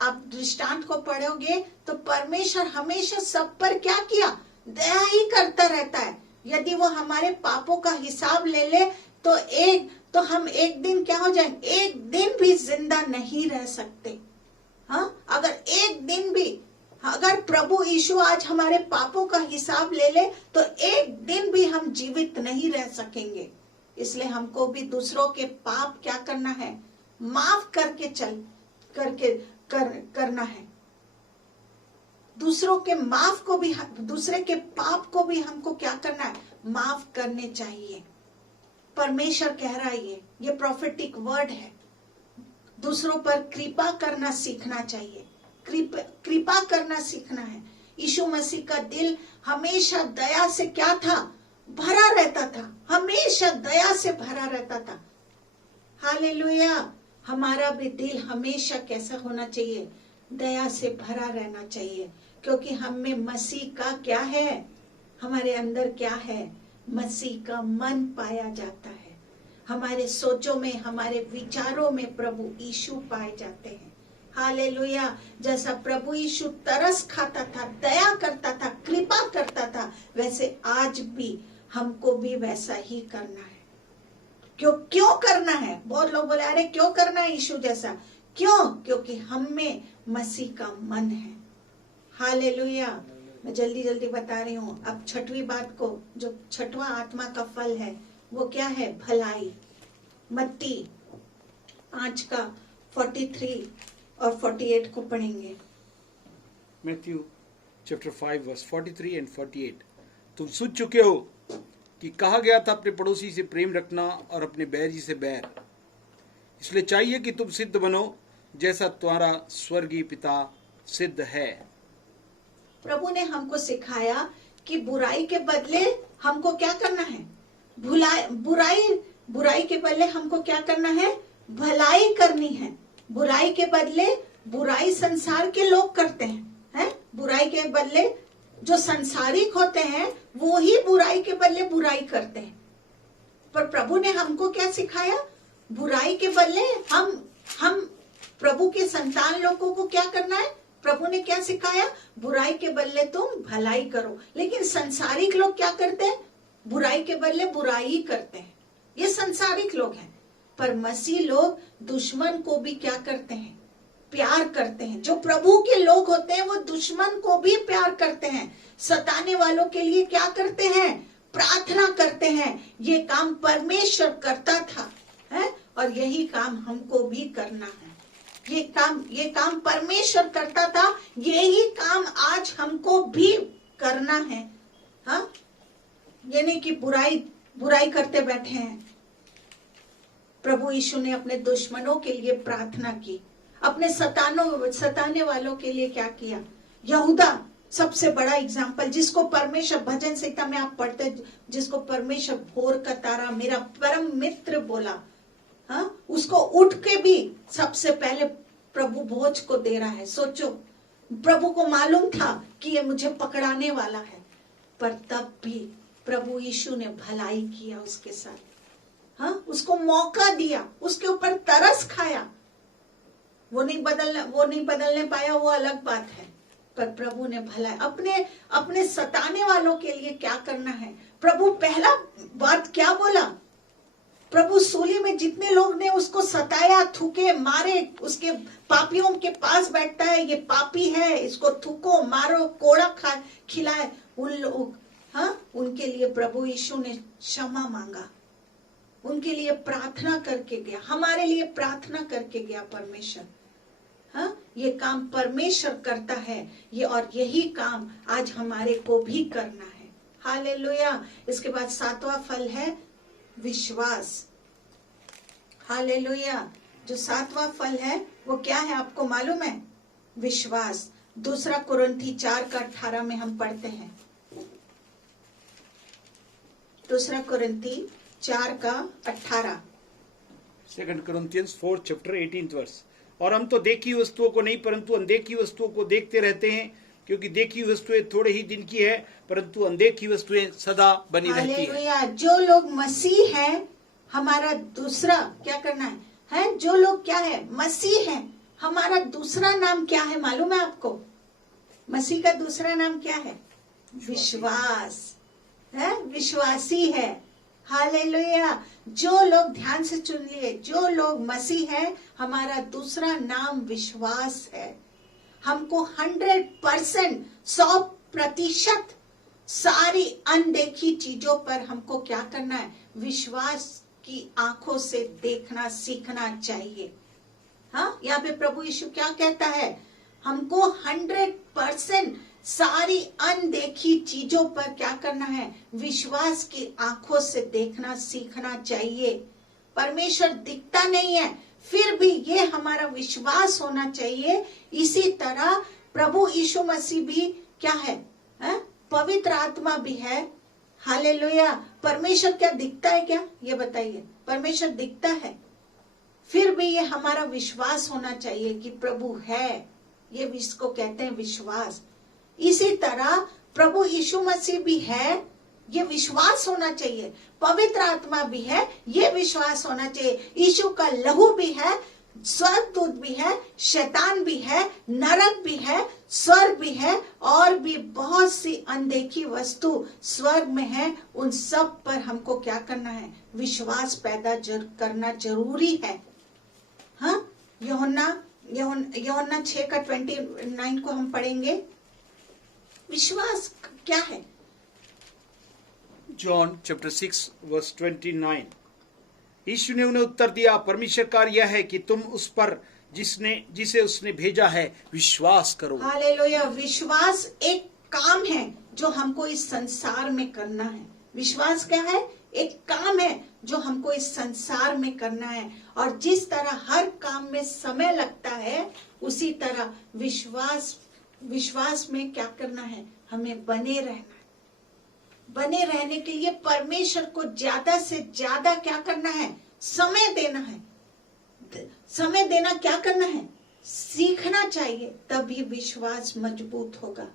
आप दृष्टांत को पढ़ोगे तो परमेश्वर हमेशा सब पर क्या किया? दया ही करता रहता है। यदि वो हमारे पापों का हिसाब ले तो हम एक दिन क्या हो जाएंगे? एक दिन भी जिंदा नहीं रह सकते। हाँ, अगर एक दिन भी, अगर प्रभु यीशु आज हमारे पापों का हिसाब ले तो एक दिन भी हम जीवित नहीं रह सकेंगे। इसलिए हमको भी दूसरों के पाप क्या करना है? माफ करना है। दूसरे के पाप को भी हमको क्या करना है? माफ करने चाहिए। परमेश्वर कह रहा है, ये प्रोफेटिक वर्ड है। दूसरों पर कृपा करना सीखना चाहिए। कृपा करना सीखना है। यीशु मसीह का दिल हमेशा दया से क्या था? भरा रहता था। हमेशा दया से भरा रहता था। हालेलुया। हमारा भी दिल हमेशा कैसा होना चाहिए? दया से भरा रहना चाहिए, क्योंकि हम में मसीह का क्या है? हमारे अंदर क्या है? मसीह का मन पाया जाता है। हमारे सोचों में, हमारे विचारों में प्रभु यीशु पाए जाते हैं। हालेलुया। जैसा प्रभु यीशु तरस खाता था, दया करता था, कृपा करता था, वैसे आज भी हमको भी वैसा ही करना है। क्यों करना है? बहुत लोग बोले, अरे क्यों करना है यीशु जैसा? क्यों? क्योंकि हम में मसीह का मन है। हालेलुया। मैं जल्दी बता रही हूँ। अब छठवीं बात को, जो छठवां आत्मा का फल है वो क्या है? भलाई। मत्ती 5 का 43 और 48 को पढ़ेंगे। मैथ्यू चैप्टर 5 वर्स 43 एंड 48। तुम सुन चुके हो कि कहा गया था अपने पड़ोसी से प्रेम रखना और अपने बैरी से बैर। इसलिए चाहिए कि तुम सिद्ध बनो जैसा तुम्हारा स्वर्गीय पिता सिद्ध है। प्रभु ने हमको सिखाया कि बुराई के बदले हमको क्या करना है? बुराई के बदले हमको क्या करना है? भलाई करनी है। बुराई के बदले बुराई संसार के लोग करते हैं। बुराई के बदले जो संसारिक होते हैं वो ही बुराई के बदले बुराई करते हैं। पर प्रभु ने हमको क्या सिखाया? बुराई के बदले हम प्रभु के संतान लोगों को क्या करना है? प्रभु ने क्या सिखाया? बुराई के बदले तुम भलाई करो। लेकिन संसारिक लोग क्या करते हैं? बुराई के बदले बुराई ही करते हैं। ये संसारिक लोग हैं। पर मसीह लोग दुश्मन को भी क्या करते हैं? प्यार करते हैं। जो प्रभु के लोग होते हैं वो दुश्मन को भी प्यार करते हैं। सताने वालों के लिए क्या करते हैं? प्रार्थना करते हैं। ये काम परमेश्वर करता था, है? और यही काम हमको भी करना है। ये काम परमेश्वर करता था, यही काम आज हमको भी करना है। हाँ, ये नहीं कि बुराई करते बैठे हैं। प्रभु यीशु ने अपने दुश्मनों के लिए प्रार्थना की। अपने सताने वालों के लिए क्या किया? यहूदा सबसे बड़ा एग्जाम्पल, जिसको परमेश्वर, भजन संहिता में आप पढ़ते, जिसको परमेश्वर भोर का तारा मेरा परम मित्र बोला, हाँ, उसको उठ के भी सबसे पहले प्रभु भोज को दे रहा है। सोचो, प्रभु को मालूम था कि ये मुझे पकड़ाने वाला है, पर तब भी प्रभु यीशु ने भलाई किया उसके साथ। हाँ, उसको मौका दिया, उसके ऊपर तरस खाया। वो नहीं बदलने पाया, वो अलग बात है, पर प्रभु ने भला अपने सताने वालों के लिए क्या करना है। प्रभु पहला बात क्या बोला? प्रभु सूली में जितने लोग ने उसको सताया, थूके, मारे, उसके पापियों के पास बैठता है, ये पापी है, इसको थूको, मारो, कोड़ा खिलाए, उन उनके लिए प्रभु यीशु ने क्षमा मांगा, उनके लिए प्रार्थना करके गया, हमारे लिए प्रार्थना करके गया परमेश्वर। हाँ, ये काम परमेश्वर करता है, ये और यही काम आज हमारे को भी करना है। हालेलुया। इसके बाद 7वां फल है विश्वास। हालेलुया। जो 7वां फल है वो क्या है आपको मालूम है? विश्वास। 2 कुरिन्थी 4:18 में हम पढ़ते हैं। 2 कुरिन्थी 4:18। 2 Corinthians 4 chapter 18th verse। और हम तो देखी वस्तुओं को नहीं परंतु अनदेखी वस्तुओं को देखते रहते हैं, क्योंकि देखी वस्तुएं थोड़े ही दिन की है परंतु अनदेखी वस्तुएं सदा बनी रहती है। हालेलुया। जो लोग मसीह हैं, हमारा दूसरा क्या करना है? जो लोग क्या है? मसीह हैं। हमारा दूसरा नाम क्या है मालूम है आपको? मसीह का दूसरा नाम क्या है? विश्वास है, विश्वासी है। हालेलुया। जो लोग, ध्यान से सुन लिए, जो लोग मसीह है, हमारा दूसरा नाम विश्वास है। हमको 100%, 100% सारी अनदेखी चीजों पर हमको क्या करना है? विश्वास की आंखों से देखना सीखना चाहिए। हाँ, यहाँ पे प्रभु यीशु क्या कहता है? हमको 100% सारी अनदेखी चीजों पर क्या करना है? विश्वास की आंखों से देखना सीखना चाहिए। परमेश्वर दिखता नहीं है, फिर भी ये हमारा विश्वास होना चाहिए। इसी तरह प्रभु यीशु मसीह भी क्या है? पवित्र आत्मा भी है। हालेलुया। परमेश्वर क्या दिखता है क्या? ये बताइए। परमेश्वर दिखता है, फिर भी ये हमारा विश्वास होना चाहिए कि प्रभु है। ये इसको कहते हैं विश्वास। इसी तरह प्रभु यीशु मसीह भी है, ये विश्वास होना चाहिए। पवित्र आत्मा भी है, ये विश्वास होना चाहिए। यीशु का लहू भी है, स्वर्गदूत भी है, शैतान भी है, नरक भी है, स्वर्ग भी है, और भी बहुत सी अनदेखी वस्तु स्वर्ग में है। उन सब पर हमको क्या करना है? विश्वास पैदा करना जरूरी है। हाँ, यूहन्ना 6:29 को हम पढ़ेंगे। विश्वास क्या है? John chapter 6 verse 29। यीशु ने उन्हें उत्तर दिया, परमेश्वर कार्य यह है कि तुम उस पर जिसे उसने भेजा है विश्वास करो। हालेलुया। विश्वास एक काम है जो हमको इस संसार में करना है। विश्वास क्या है? एक काम है जो हमको इस संसार में करना है। और जिस तरह हर काम में समय लगता है, उसी तरह विश्वास में क्या करना है? हमें बने रहना है। बने रहने के लिए परमेश्वर को ज्यादा से ज्यादा क्या करना है? समय देना है। समय देना क्या करना है? सीखना चाहिए, तभी विश्वास मजबूत होगा।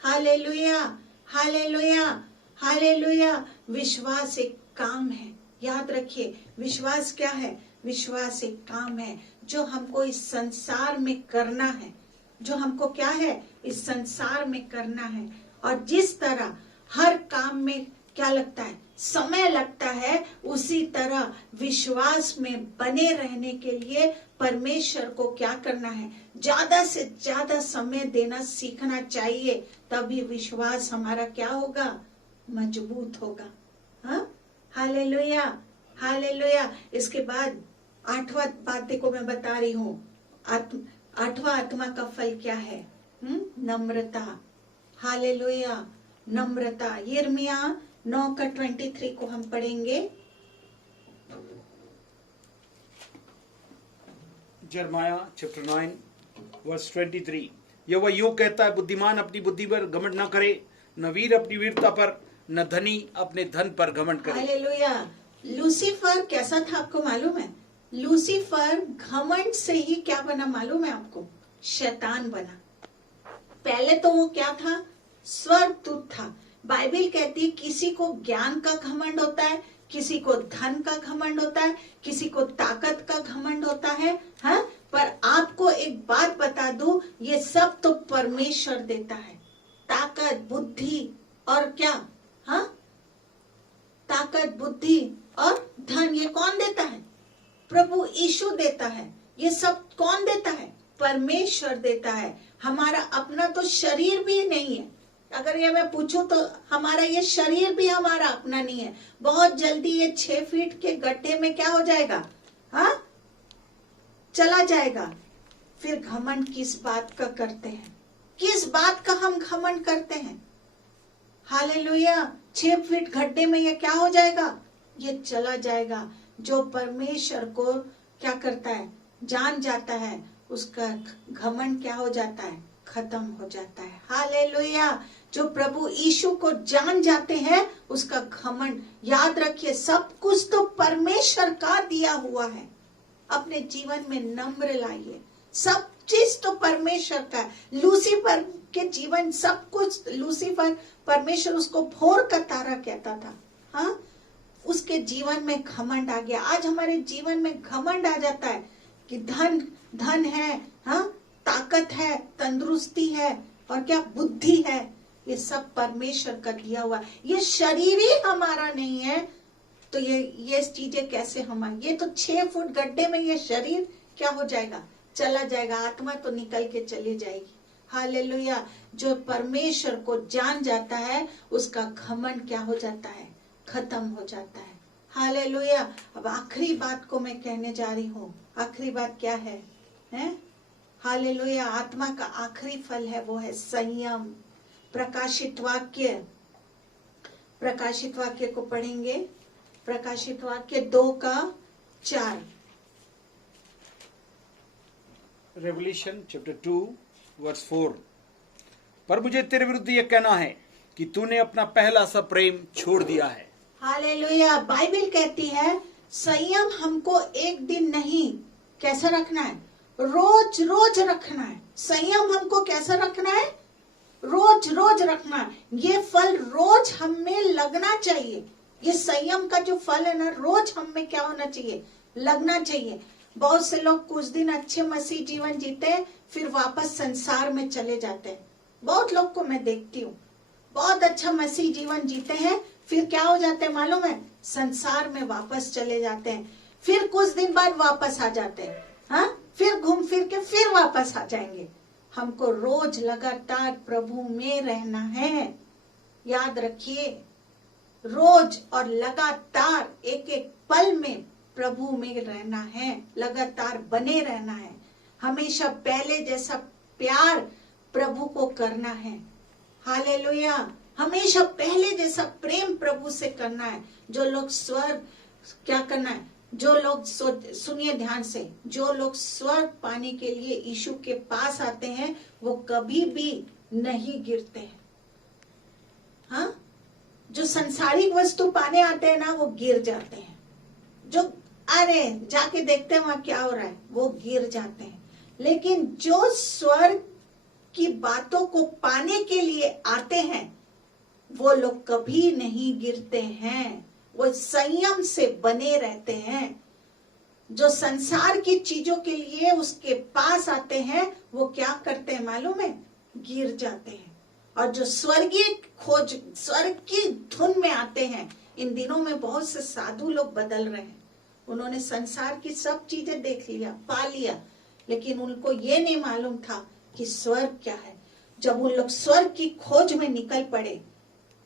Hallelujah, hallelujah, hallelujah. विश्वास एक काम है। याद रखिए, विश्वास क्या है? विश्वास एक काम है जो हमको इस संसार में करना है। जो हमको क्या है? इस संसार में करना है। और जिस तरह हर काम में क्या लगता है? समय लगता है, उसी तरह विश्वास में बने रहने के लिए परमेश्वर को क्या करना है? ज्यादा से ज्यादा समय देना सीखना चाहिए, तभी विश्वास हमारा क्या होगा? मजबूत होगा। हाँ, हालेलुया, हालेलुया। इसके बाद 8वां बातें को मैं बता रही हूँ। 8वां आत्मा का फल क्या है? नम्रता। हालेलुया, नम्रता। यिर्मयाह 9:23 को हम पढ़ेंगे। यिर्मयाह chapter 9 verse 23। यहोवा यूं कहता है, बुद्धिमान अपनी बुद्धि पर घमंड न करे, न वीर अपनी वीरता पर, न धनी अपने धन पर घमंड करे। हालेलुया। लूसीफर कैसा था आपको मालूम है? लूसीफर घमंड से ही क्या बना मालूम है आपको? शैतान बना। पहले तो वो क्या था? स्वर्गदूत था। बाइबल कहती है किसी को ज्ञान का घमंड होता है, किसी को धन का घमंड होता है, किसी को ताकत का घमंड होता है। हाँ, पर आपको एक बात बता दूं, ये सब तो परमेश्वर देता है। ताकत, बुद्धि और क्या? हाँ, ताकत, बुद्धि और धन, ये कौन देता है? प्रभु यीशु देता है। ये सब कौन देता है? परमेश्वर देता है। हमारा अपना तो शरीर भी नहीं है, अगर ये मैं पूछूं तो हमारा ये शरीर भी हमारा अपना नहीं है। बहुत जल्दी ये 6 फीट के गड्ढे में क्या हो जाएगा, हाँ, चला जाएगा। फिर घमंड किस बात का करते हैं, किस बात का हम घमंड करते हैं। हालेलुया, 6 फीट गड्ढे में ये क्या हो जाएगा, ये चला जाएगा। जो परमेश्वर को क्या करता है, जान जाता है, उसका घमंड क्या हो जाता है, खत्म हो जाता है। हालेलुया, जो प्रभु यीशु को जान जाते हैं उसका घमंड, याद रखिए सब कुछ तो परमेश्वर का दिया हुआ है। अपने जीवन में नम्र लाइए, सब चीज तो परमेश्वर का है। लूसीफर के जीवन सब कुछ, लूसीफर परमेश्वर उसको भोर का तारा कहता था, हाँ, उसके जीवन में घमंड आ गया। आज हमारे जीवन में घमंड आ जाता है कि धन है, हाँ, ताकत है, तंदुरुस्ती है और क्या बुद्धि है, ये सब परमेश्वर का दिया हुआ। ये शरीर ही हमारा नहीं है तो ये चीजें कैसे हमारी। ये तो 6 फुट गड्ढे में ये शरीर क्या हो जाएगा, चला जाएगा, आत्मा तो निकल के चली जाएगी। हालेलुया, जो परमेश्वर को जान जाता है उसका घमंड क्या हो जाता है, खत्म हो जाता है। हालेलुया। अब आखिरी बात को मैं कहने जा रही हूँ। आखिरी बात क्या है, हैं? हालेलुया, आत्मा का आखिरी फल है वो है संयम। प्रकाशित वाक्य को पढ़ेंगे, प्रकाशित वाक्य 2:4। Revolution chapter 2:4। पर मुझे तेरे विरुद्ध यह कहना है कि तूने अपना पहला सा प्रेम छोड़ दिया है। हालेलुया, बाइबल कहती है संयम हमको एक दिन नहीं, कैसा रखना है, रोज रोज रखना है। संयम हमको कैसा रखना है, रोज रोज रखना है। ये फल रोज हम में लगना चाहिए। ये संयम का जो फल है ना, रोज हम में क्या होना चाहिए, लगना चाहिए। बहुत से लोग कुछ दिन अच्छे मसीह जीवन जीते हैं, फिर वापस संसार में चले जाते हैं। बहुत लोग को मैं देखती हूँ, बहुत अच्छा मसीह जीवन जीते हैं, फिर क्या हो जाते हैं मालूम है, संसार में वापस चले जाते हैं। फिर कुछ दिन बाद वापस आ जाते हैं, हाँ, फिर घूम फिर के फिर वापस आ जाएंगे। हमको रोज लगातार प्रभु में रहना है, याद रखिए, रोज और लगातार एक एक पल में प्रभु में रहना है, लगातार बने रहना है। हमेशा पहले जैसा प्यार प्रभु को करना है। हालेलुया, हमेशा पहले जैसा प्रेम प्रभु से करना है। जो लोग स्वर्ग क्या करना है, जो लोग सुनिए ध्यान से, जो लोग स्वर्ग पाने के लिए यीशु के पास आते हैं वो कभी भी नहीं गिरते हैं। हाँ, जो संसारिक वस्तु पाने आते हैं ना वो गिर जाते हैं। जो अरे जाके देखते हैं वहां क्या हो रहा है, वो गिर जाते हैं। लेकिन जो स्वर्ग की बातों को पाने के लिए आते हैं वो लोग कभी नहीं गिरते हैं, वो संयम से बने रहते हैं। जो संसार की चीजों के लिए उसके पास आते हैं वो क्या करते हैं मालूम है, गिर जाते हैं। और जो स्वर्गीय खोज, स्वर्ग की धुन में आते हैं, इन दिनों में बहुत से साधु लोग बदल रहे हैं। उन्होंने संसार की सब चीजें देख लिया, पा लिया, लेकिन उनको ये नहीं मालूम था कि स्वर्ग क्या है। जब उन लोग स्वर्ग की खोज में निकल पड़े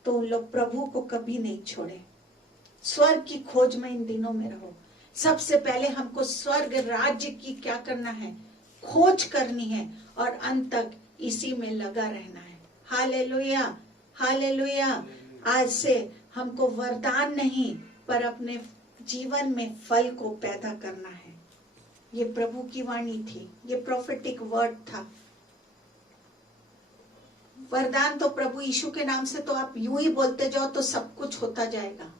तो उन लोग प्रभु को कभी नहीं छोड़े। स्वर्ग की खोज में इन दिनों में रहो। सबसे पहले हमको स्वर्ग राज्य की क्या करना है, खोज करनी है और अंत तक इसी में लगा रहना है। Hallelujah, hallelujah. आज से हमको वरदान नहीं पर अपने जीवन में फल को पैदा करना है। ये प्रभु की वाणी थी, ये प्रोफेटिक वर्ड था। वरदान तो प्रभु यीशु के नाम से तो आप यूं ही बोलते जाओ तो सब कुछ होता जाएगा।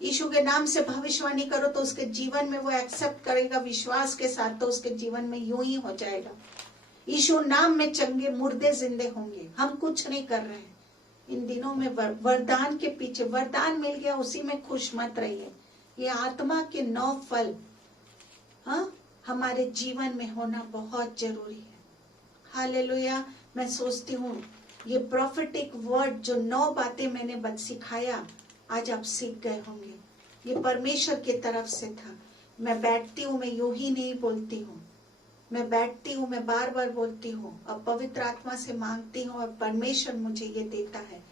यीशु के नाम से भविष्यवाणी करो तो उसके जीवन में वो एक्सेप्ट करेगा विश्वास के साथ, तो उसके जीवन में यूं ही हो जाएगा। यीशु नाम में चंगे मुर्दे जिंदे होंगे। हम कुछ नहीं कर रहे हैं इन दिनों में। वरदान के पीछे, वरदान मिल गया उसी में खुश मत रहिए। ये आत्मा के 9 फल हाँ हमारे जीवन में होना बहुत जरूरी है। हालेलुया। मैं सोचती हूँ ये प्रोफेटिक वर्ड जो 9 बातें मैंने सिखाया, आज आप सीख गए होंगे। ये परमेश्वर की तरफ से था। मैं बैठती हूँ, मैं यूं ही नहीं बोलती हूँ। मैं बैठती हूँ, मैं बार बार बोलती हूँ, अब पवित्र आत्मा से मांगती हूँ और परमेश्वर मुझे ये देता है।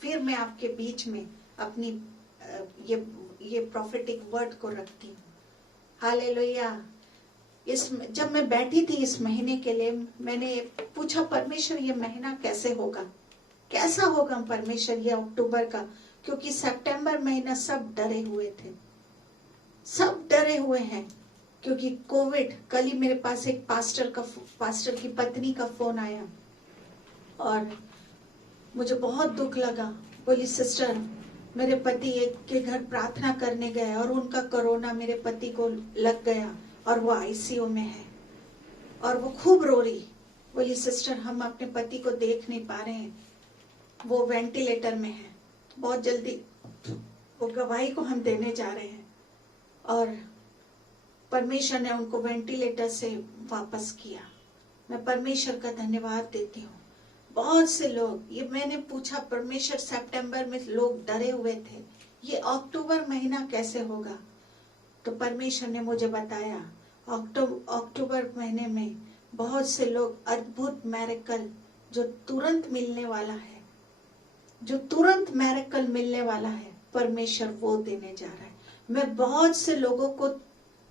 फिर मैं आपके बीच में अपनी ये प्रोफेटिक वर्ड को रखती हूँ। हालेलुया। जब मैं बैठी थी इस महीने के लिए, मैंने पूछा परमेश्वर ये महीना कैसे होगा, कैसा होगा परमेश्वर ये अक्टूबर का, क्योंकि सितंबर महीना सब डरे हुए थे, सब डरे हुए हैं क्योंकि कोविड। कल ही मेरे पास एक पास्टर की पत्नी का फोन आया और मुझे बहुत दुख लगा। बोली सिस्टर, मेरे पति एक के घर प्रार्थना करने गए और उनका कोरोना मेरे पति को लग गया और वो आईसीयू में है और वो खूब रो रही। बोली सिस्टर, हम अपने पति को देख नहीं पा रहे हैं, वो वेंटिलेटर में है, बहुत जल्दी वो गवाही को हम देने जा रहे हैं। और परमेश्वर ने उनको वेंटिलेटर से वापस किया। मैं परमेश्वर का धन्यवाद देती हूँ। बहुत से लोग, ये मैंने पूछा परमेश्वर, सितंबर में लोग डरे हुए थे, ये अक्टूबर महीना कैसे होगा? तो परमेश्वर ने मुझे बताया अक्टूबर महीने में बहुत से लोग अद्भुत मैरेकल जो तुरंत मिलने वाला है, जो तुरंत मैरेकल मिलने वाला है, परमेश्वर वो देने जा रहा है। मैं बहुत से लोगों को,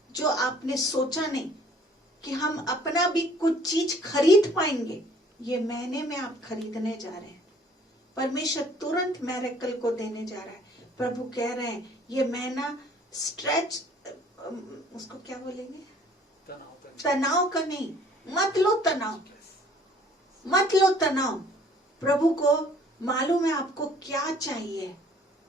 जो आपने सोचा नहीं कि हम अपना भी कुछ चीज खरीद पाएंगे, ये महीने में आप खरीदने जा रहे हैं। परमेश्वर तुरंत मैरेकल को देने जा रहा है। प्रभु कह रहे हैं ये महीना स्ट्रेच, उसको क्या बोलेंगे, तनाव का नहीं, मत लो तनाव, मत लो तनाव। प्रभु को मालूम है आपको क्या चाहिए,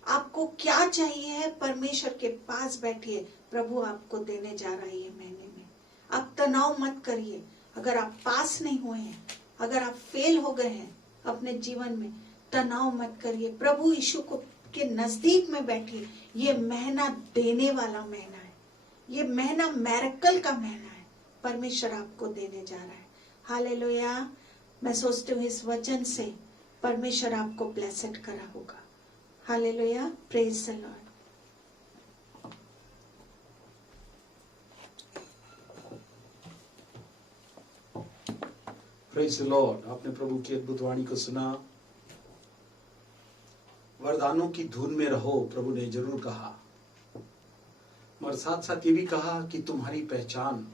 आपको क्या चाहिए है। परमेश्वर के पास बैठिए, प्रभु आपको देने जा रहा है ये महीने में। आप तनाव मत करिए। अगर आप पास नहीं हुए हैं, अगर आप फेल हो गए हैं अपने जीवन में, तनाव मत करिए। प्रभु यीशु को के नजदीक में बैठिए। ये महीना देने वाला महीना है, ये महीना मैरेकल का महीना है। परमेश्वर आपको देने जा रहा है। हालेलुया। मैं सोचती हूँ इस वचन से परमेश्वर आपको ब्लेसेड करा होगा। Hallelujah, praise the Lord. Praise the Lord. आपने प्रभु की अद्भुत वाणी को सुना। वरदानों की धुन में रहो, प्रभु ने जरूर कहा, मगर साथ साथ ये भी कहा कि तुम्हारी पहचान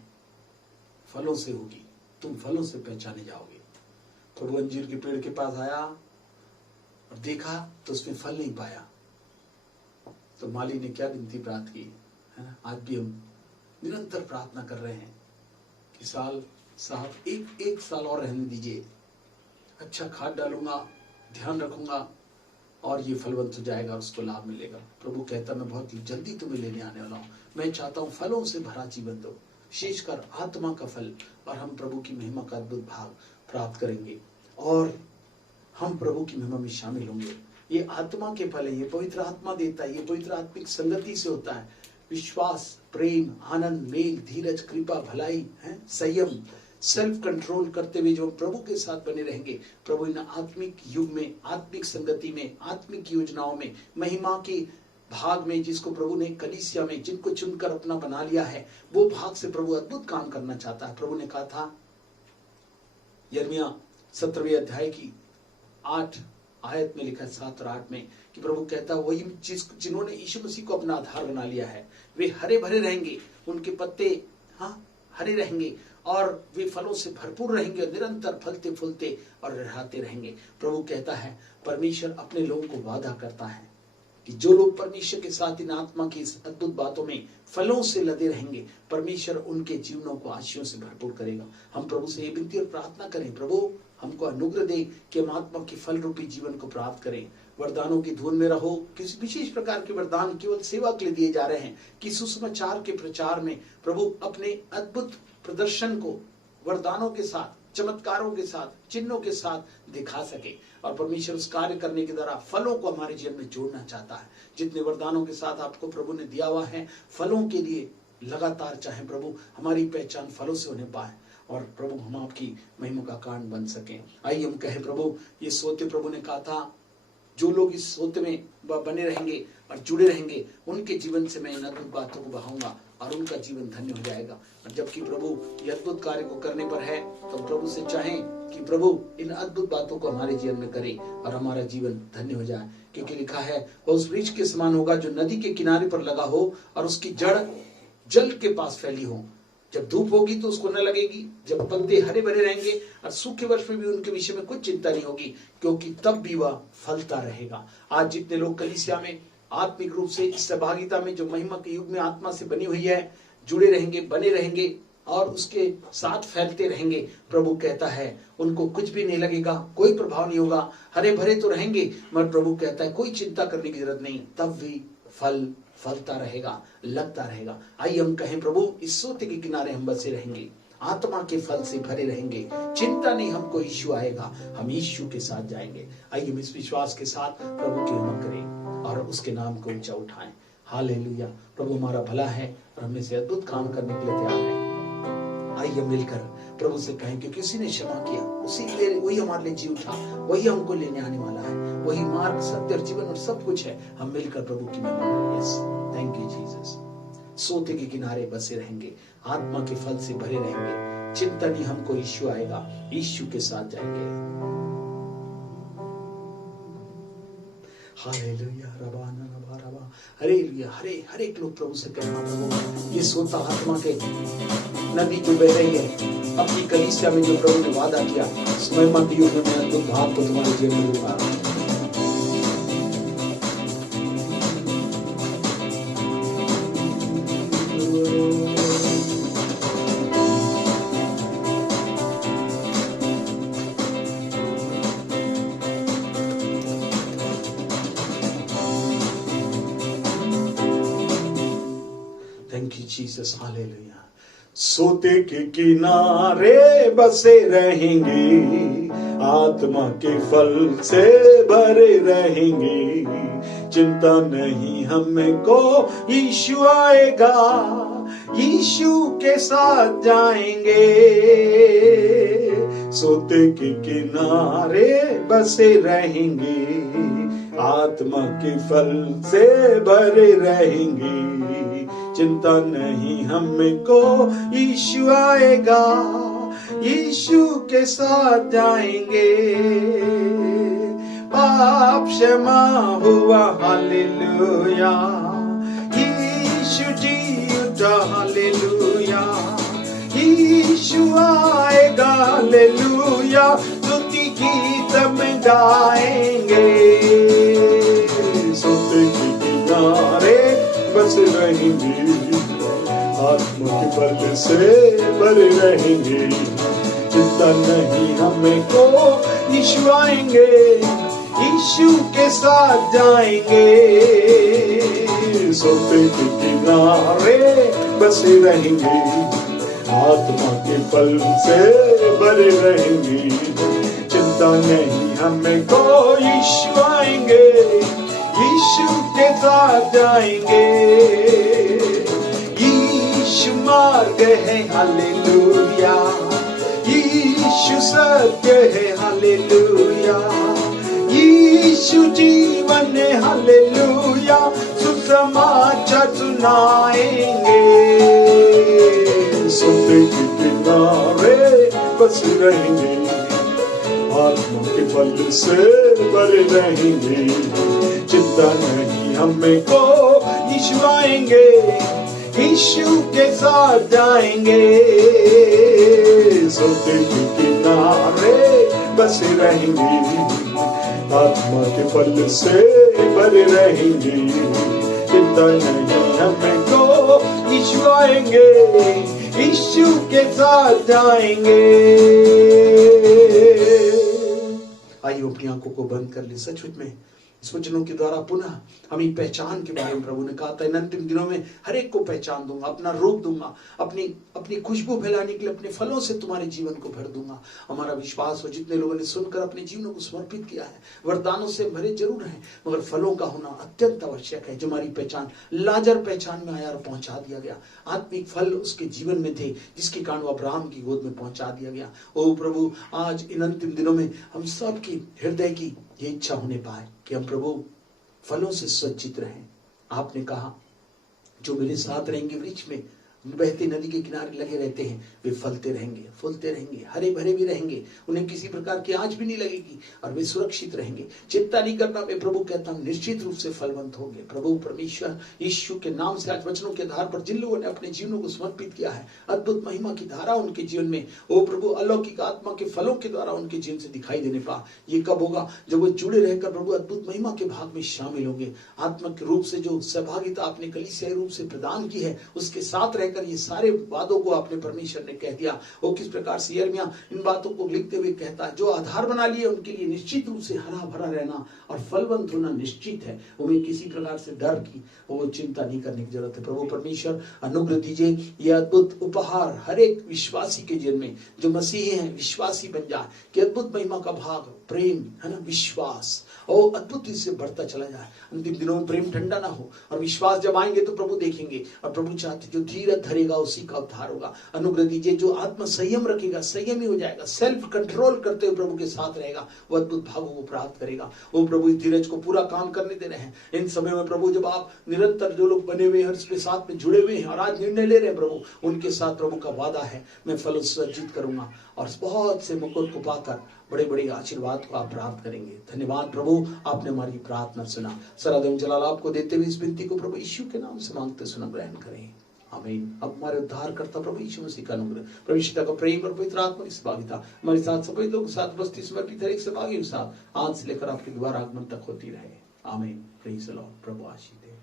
फलों से होगी, तुम फलों से पहचाने जाओगे। प्रभु अंजीर के पेड़ के पास आया और देखा तो उसमें फल नहीं पाया, तो माली ने क्या विनती प्रार्थना की, है ना। आज भी हम निरंतर प्रार्थना कर रहे हैं कि साहब एक साल और रहने दीजिए, अच्छा खाद डालूंगा, ध्यान रखूंगा और ये फलवंत हो जाएगा और उसको लाभ मिलेगा। प्रभु कहता मैं बहुत जल्दी तुम्हें लेने आने वाला हूँ। मैं चाहता हूँ फलों से भरा जीवन दो, विशेषकर आत्मा का फल, और हम प्रभु की महिमा का अद्भुत भाग प्राप्त करेंगे और हम प्रभु की महिमा में शामिल होंगे। ये आत्मा के फल है, ये पवित्र आत्मा देता है, ये पवित्र आत्मिक संगति से होता है। विश्वास, प्रेम, आनंद, मेल, धीरज, कृपा, भलाई, है संयम, सेल्फ कंट्रोल करते हुए जो प्रभु के साथ बने रहेंगे, प्रभु इन आत्मिक युग में, आत्मिक संगति में, आत्मिक योजनाओं में, महिमा के भाग में, जिसको प्रभु ने कलीसिया में जिनको चुनकर अपना बना लिया है, वो भाग से प्रभु अद्भुत काम करना चाहता है। प्रभु ने कहा था यिर्मयाह 17वें अध्याय की 8 आयत में लिखा है, 7 और 8 में, कि प्रभु कहता है वही जिन्होंने यीशु मसीह को अपना आधार बना लिया है, वे हरे भरे रहेंगे, उनके पत्ते हरे रहेंगे और वे फलों से भरपूर रहेंगे, निरंतर फलते फूलते और लहराते रहेंगे। प्रभु कहता है, परमेश्वर अपने लोगों को वादा करता है कि जो लोग परमेश्वर के साथ इन आत्मा की इस अद्भुत बातों में फलों से लदे रहेंगे, परमेश्वर उनके जीवनों को आशीषों से भरपूर करेगा। हम प्रभु से ये विनती और प्रार्थना करें, प्रभु हमको अनुग्रह दे कि हम आत्मा के फल रूपी जीवन को प्राप्त करें। वरदानों की धुन में रहो। किसी विशेष प्रकार के वरदान केवल सेवा के लिए दिए जा रहे हैं कि सुसमाचार के प्रचार में प्रभु अपने अद्भुत प्रदर्शन को वरदानों के साथ, चमत्कारों के साथ, चिन्हों के साथ दिखा सके और परमेश्वर उस कार्य करने के द्वारा फलों को हमारे जीवन में जोड़ना चाहता है। जितने वरदानों के साथ आपको प्रभु ने दिया हुआ है, फलों के लिए लगातार चाहे प्रभु हमारी पहचान फलों से होने पाए और प्रभु हम आपकी महिमा का कारण बन सके। आइए हम कहे, प्रभु ये सोते प्रभु ने कहा था जो लोग इस सोते में बने रहेंगे और जुड़े रहेंगे, उनके जीवन से मैं इन अद्भुत बातों को बहाऊंगा और उनका जीवन धन्य हो जाएगा। और जबकि प्रभु ये अद्भुत कार्य को करने पर है, तो प्रभु से चाहें कि प्रभु इन अद्भुत बातों को हमारे जीवन में करे और हमारा जीवन धन्य हो जाए। क्योंकि लिखा है वह उस वृक्ष के समान होगा जो नदी के किनारे पर लगा हो और उसकी जड़ जल के पास फैली हो। जब धूप होगी तो उसको न लगेगी, जब पत्ते हरे भरे रहेंगे और सूखे वर्ष में भी उनके विषय में कुछ चिंता नहीं होगी, क्योंकि तब भी वह फलता रहेगा। आज जितने लोग कलीसिया में आत्मिक रूप से इस सहभागिता में जो महिमा के युग में आत्मा से बनी हुई है, जुड़े रहेंगे, बने रहेंगे और उसके साथ फैलते रहेंगे, प्रभु कहता है उनको कुछ भी नहीं लगेगा, कोई प्रभाव नहीं होगा। हरे भरे तो रहेंगे, मगर प्रभु कहता है कोई चिंता करने की जरूरत नहीं, तब भी फल फलता रहेगा, लगता रहेगा। आइए हम कहें प्रभु इस सोते के किनारे हम बसे रहेंगे, आत्मा के फल से भरे रहेंगे, चिंता नहीं, हमको यीशु आएगा, हम यीशु के साथ जाएंगे। आइए हम इस विश्वास के साथ प्रभु की महिमा करें और उसके नाम को ऊंचा उठाएं। हालेलुया। प्रभु हमारा भला है और हमें से अद्भुत काम करने के लिए तैयार है। आइए मिलकर प्रभु से कहें, क्योंकि उसी ने क्षमा किया, वही हमारे लिए जी उठा, वही हमको लेने आने वाला है, वही मार्ग, सत्य और जीवन और सब कुछ है। हम मिलकर प्रभु की महिमा करें। Yes, thank you Jesus. सोते के किनारे बसे रहेंगे, आत्मा के फल से भरे रहेंगे, चिंता नहीं, हमको यीशु आएगा, यीशु के साथ जाएंगे। हालेलुया, रबाना रबा रबा, हालेलुया। हर एक लोग प्रभु से कहना, प्रभु ये सोता आत्मा के नदी जो बह रही है, अपनी कलीसिया में जो प्रभु ने वादा किया, उस महिमा के युग में अद्भुत भाव को तुम्हारे जीवन में पा रहा हूं। Jesus, hallelujah. सोते के किनारे बसे रहेंगे, आत्मा के फल से भरे रहेंगे, चिंता नहीं हमको, यीशु आएगा, यीशु के साथ जाएंगे। सोते के किनारे बसे रहेंगे, आत्मा के फल से भरे रहेंगे, चिंता नहीं हमको, यीशु आएगा, यीशु के साथ जाएंगे। पाप क्षमा हुआ, हालेलुया, यीशु जी उठा, हालेलुया, यीशु आएगा, हालेलुया, स्तुति गीत में गाएंगे। सोते के किनारे बस रहेंगे, आत्मा के फल से भरे रहेंगे, चिंता नहीं हमको, यीशु आएंगे, यीशु के साथ जाएंगे। सोते के किनारे बसे रहेंगे, आत्मा के फल से भरे रहेंगे, चिंता नहीं हमको, यीशु आएंगे, यीशु के साथ जाएंगे। यीशु मार्ग है, हालेलुया, यीशु सत्य है, हालेलुया, यीशु जीवन है, हालेलुया, सुसमाचार सुनाएंगे। सोते के किनारे बस रहेंगे, आत्मा के फल से भरे रहेंगे, चिंता नहीं हमको, यीशु आएंगे, यीशु के साथ जाएंगे। सोते के किनारे बसे रहेंगे, आत्मा के फल से भरे रहेंगे, चिंता नहीं हमको, यीशु आएंगे, यीशु के साथ जाएंगे। आइए अपनी आंखों को बंद कर ले। सचमुच में इस वचनों के द्वारा पुनः हमें पहचान के बारे में प्रभु ने कहा था, इन अंतिम दिनों में हर एक को पहचान दूंगा, अपना रूप दूंगा, अपनी खुशबू फैलाने के लिए अपने फलों से तुम्हारे जीवन को भर दूंगा। हमारा विश्वास हो, जितने लोगों ने सुनकर अपने जीवनों को समर्पित किया है, वरदानों से भरे जरूर हैं, मगर फलों का होना अत्यंत आवश्यक है। जो हमारी पहचान लाजर पहचान में आया और पहुंचा दिया गया, आत्मिक फल उसके जीवन में थे, जिसके कारण वो अब्राहम की गोद में पहुंचा दिया गया। ओ प्रभु, आज इन अंतिम दिनों में हम सबकी हृदय की ये इच्छा होने पाए कि हम प्रभु फलों से सज्जित रहें। आपने कहा जो मेरे साथ रहेंगे वृक्ष में बहती नदी के किनारे लगे रहते हैं, वे फलते रहेंगे, फूलते रहेंगे, हरे भरे भी रहेंगे, उन्हें किसी प्रकार की आंच भी नहीं लगेगी और वे सुरक्षित रहेंगे। चिंता नहीं करना, मैं प्रभु कहता हूं निश्चित रूप से फलवंत होंगे। प्रभु परमेश्वर यीशु के नाम से आज वचनों के आधार पर जिन लोगों ने अपने जीवनों को समर्पित किया है, अद्भुत महिमा की धारा उनके जीवन में, वो प्रभु अलौकिक आत्मा के फलों के द्वारा उनके जीवन से दिखाई देने पा। ये कब होगा? जब वो जुड़े रहकर प्रभु अद्भुत महिमा के भाग में शामिल होंगे। आत्मिक रूप से जो सहभागिता आपने कलीसियाई रूप से प्रदान की है, उसके साथ रहकर ये सारे वादों को आपने परमेश्वर ने कह दिया। वो किस प्रकार से यिर्मयाह इन बातों को लिखते हुए कहता है, जो आधार बना लिए उनके लिए निश्चित रूप से हरा भरा रहना और फलवंत होना निश्चित है। उन्हें किसी प्रकार से डर की वो चिंता नहीं करने की जरूरत है। प्रभु परमेश्वर अनुग्रह दीजिए, ये अद्भुत उपहार हर एक विश्वासी के जीवन में, जो मसीही हैं विश्वासी बन जाए, कि अद्भुत महिमा का भाग प्रेम है ना, विश्वास और अद्भुत इससे बढ़ता चला जाए। अंतिम दिनों में प्रेम ठंडा ना हो और विश्वास जब आएंगे तो प्रभु देखेंगे और प्रभु चाहते जो धीरज धरेगा उसी का उद्धार होगा। अनुग्रह दीजिए, जो आत्म संयम रखेगा संयमी हो जाएगा, सेल्फ कंट्रोल करते हुए प्रभु के साथ रहेगा, वो अद्भुत भागों को प्राप्त करेगा। वो प्रभु इस धीरज को पूरा काम करने दे रहे हैं इन समय में। प्रभु जब आप निरंतर जो लोग बने हुए हैं उसके साथ में जुड़े हुए हैं और आज निर्णय ले रहे हैं प्रभु, उनके साथ प्रभु का वादा है, मैं फल सर्जित करूंगा और बहुत से मुकुट को पाकर बड़े बड़े आशीर्वाद को आप प्राप्त करेंगे। धन्यवाद प्रभु, आपने हमारी प्रार्थना सुना। सरादम जलाल आपको देते हुए इस विनती को प्रभु यीशु के नाम से मांगते सुना ग्रहण करें, आमीन। अब हमारे उद्धार करता प्रभु यीशु मसीह का अनुग्रह, प्रभु का प्रेम और पवित्र आत्मा की सहभागिता हमारे साथ सभी लोगों के साथ बस्ती समर्पित हर एक सहभागी के साथ आज से लेकर आपके द्वारा आगमन तक होती रहे, आमीन। Praise the lord. Prabhu Ashish they.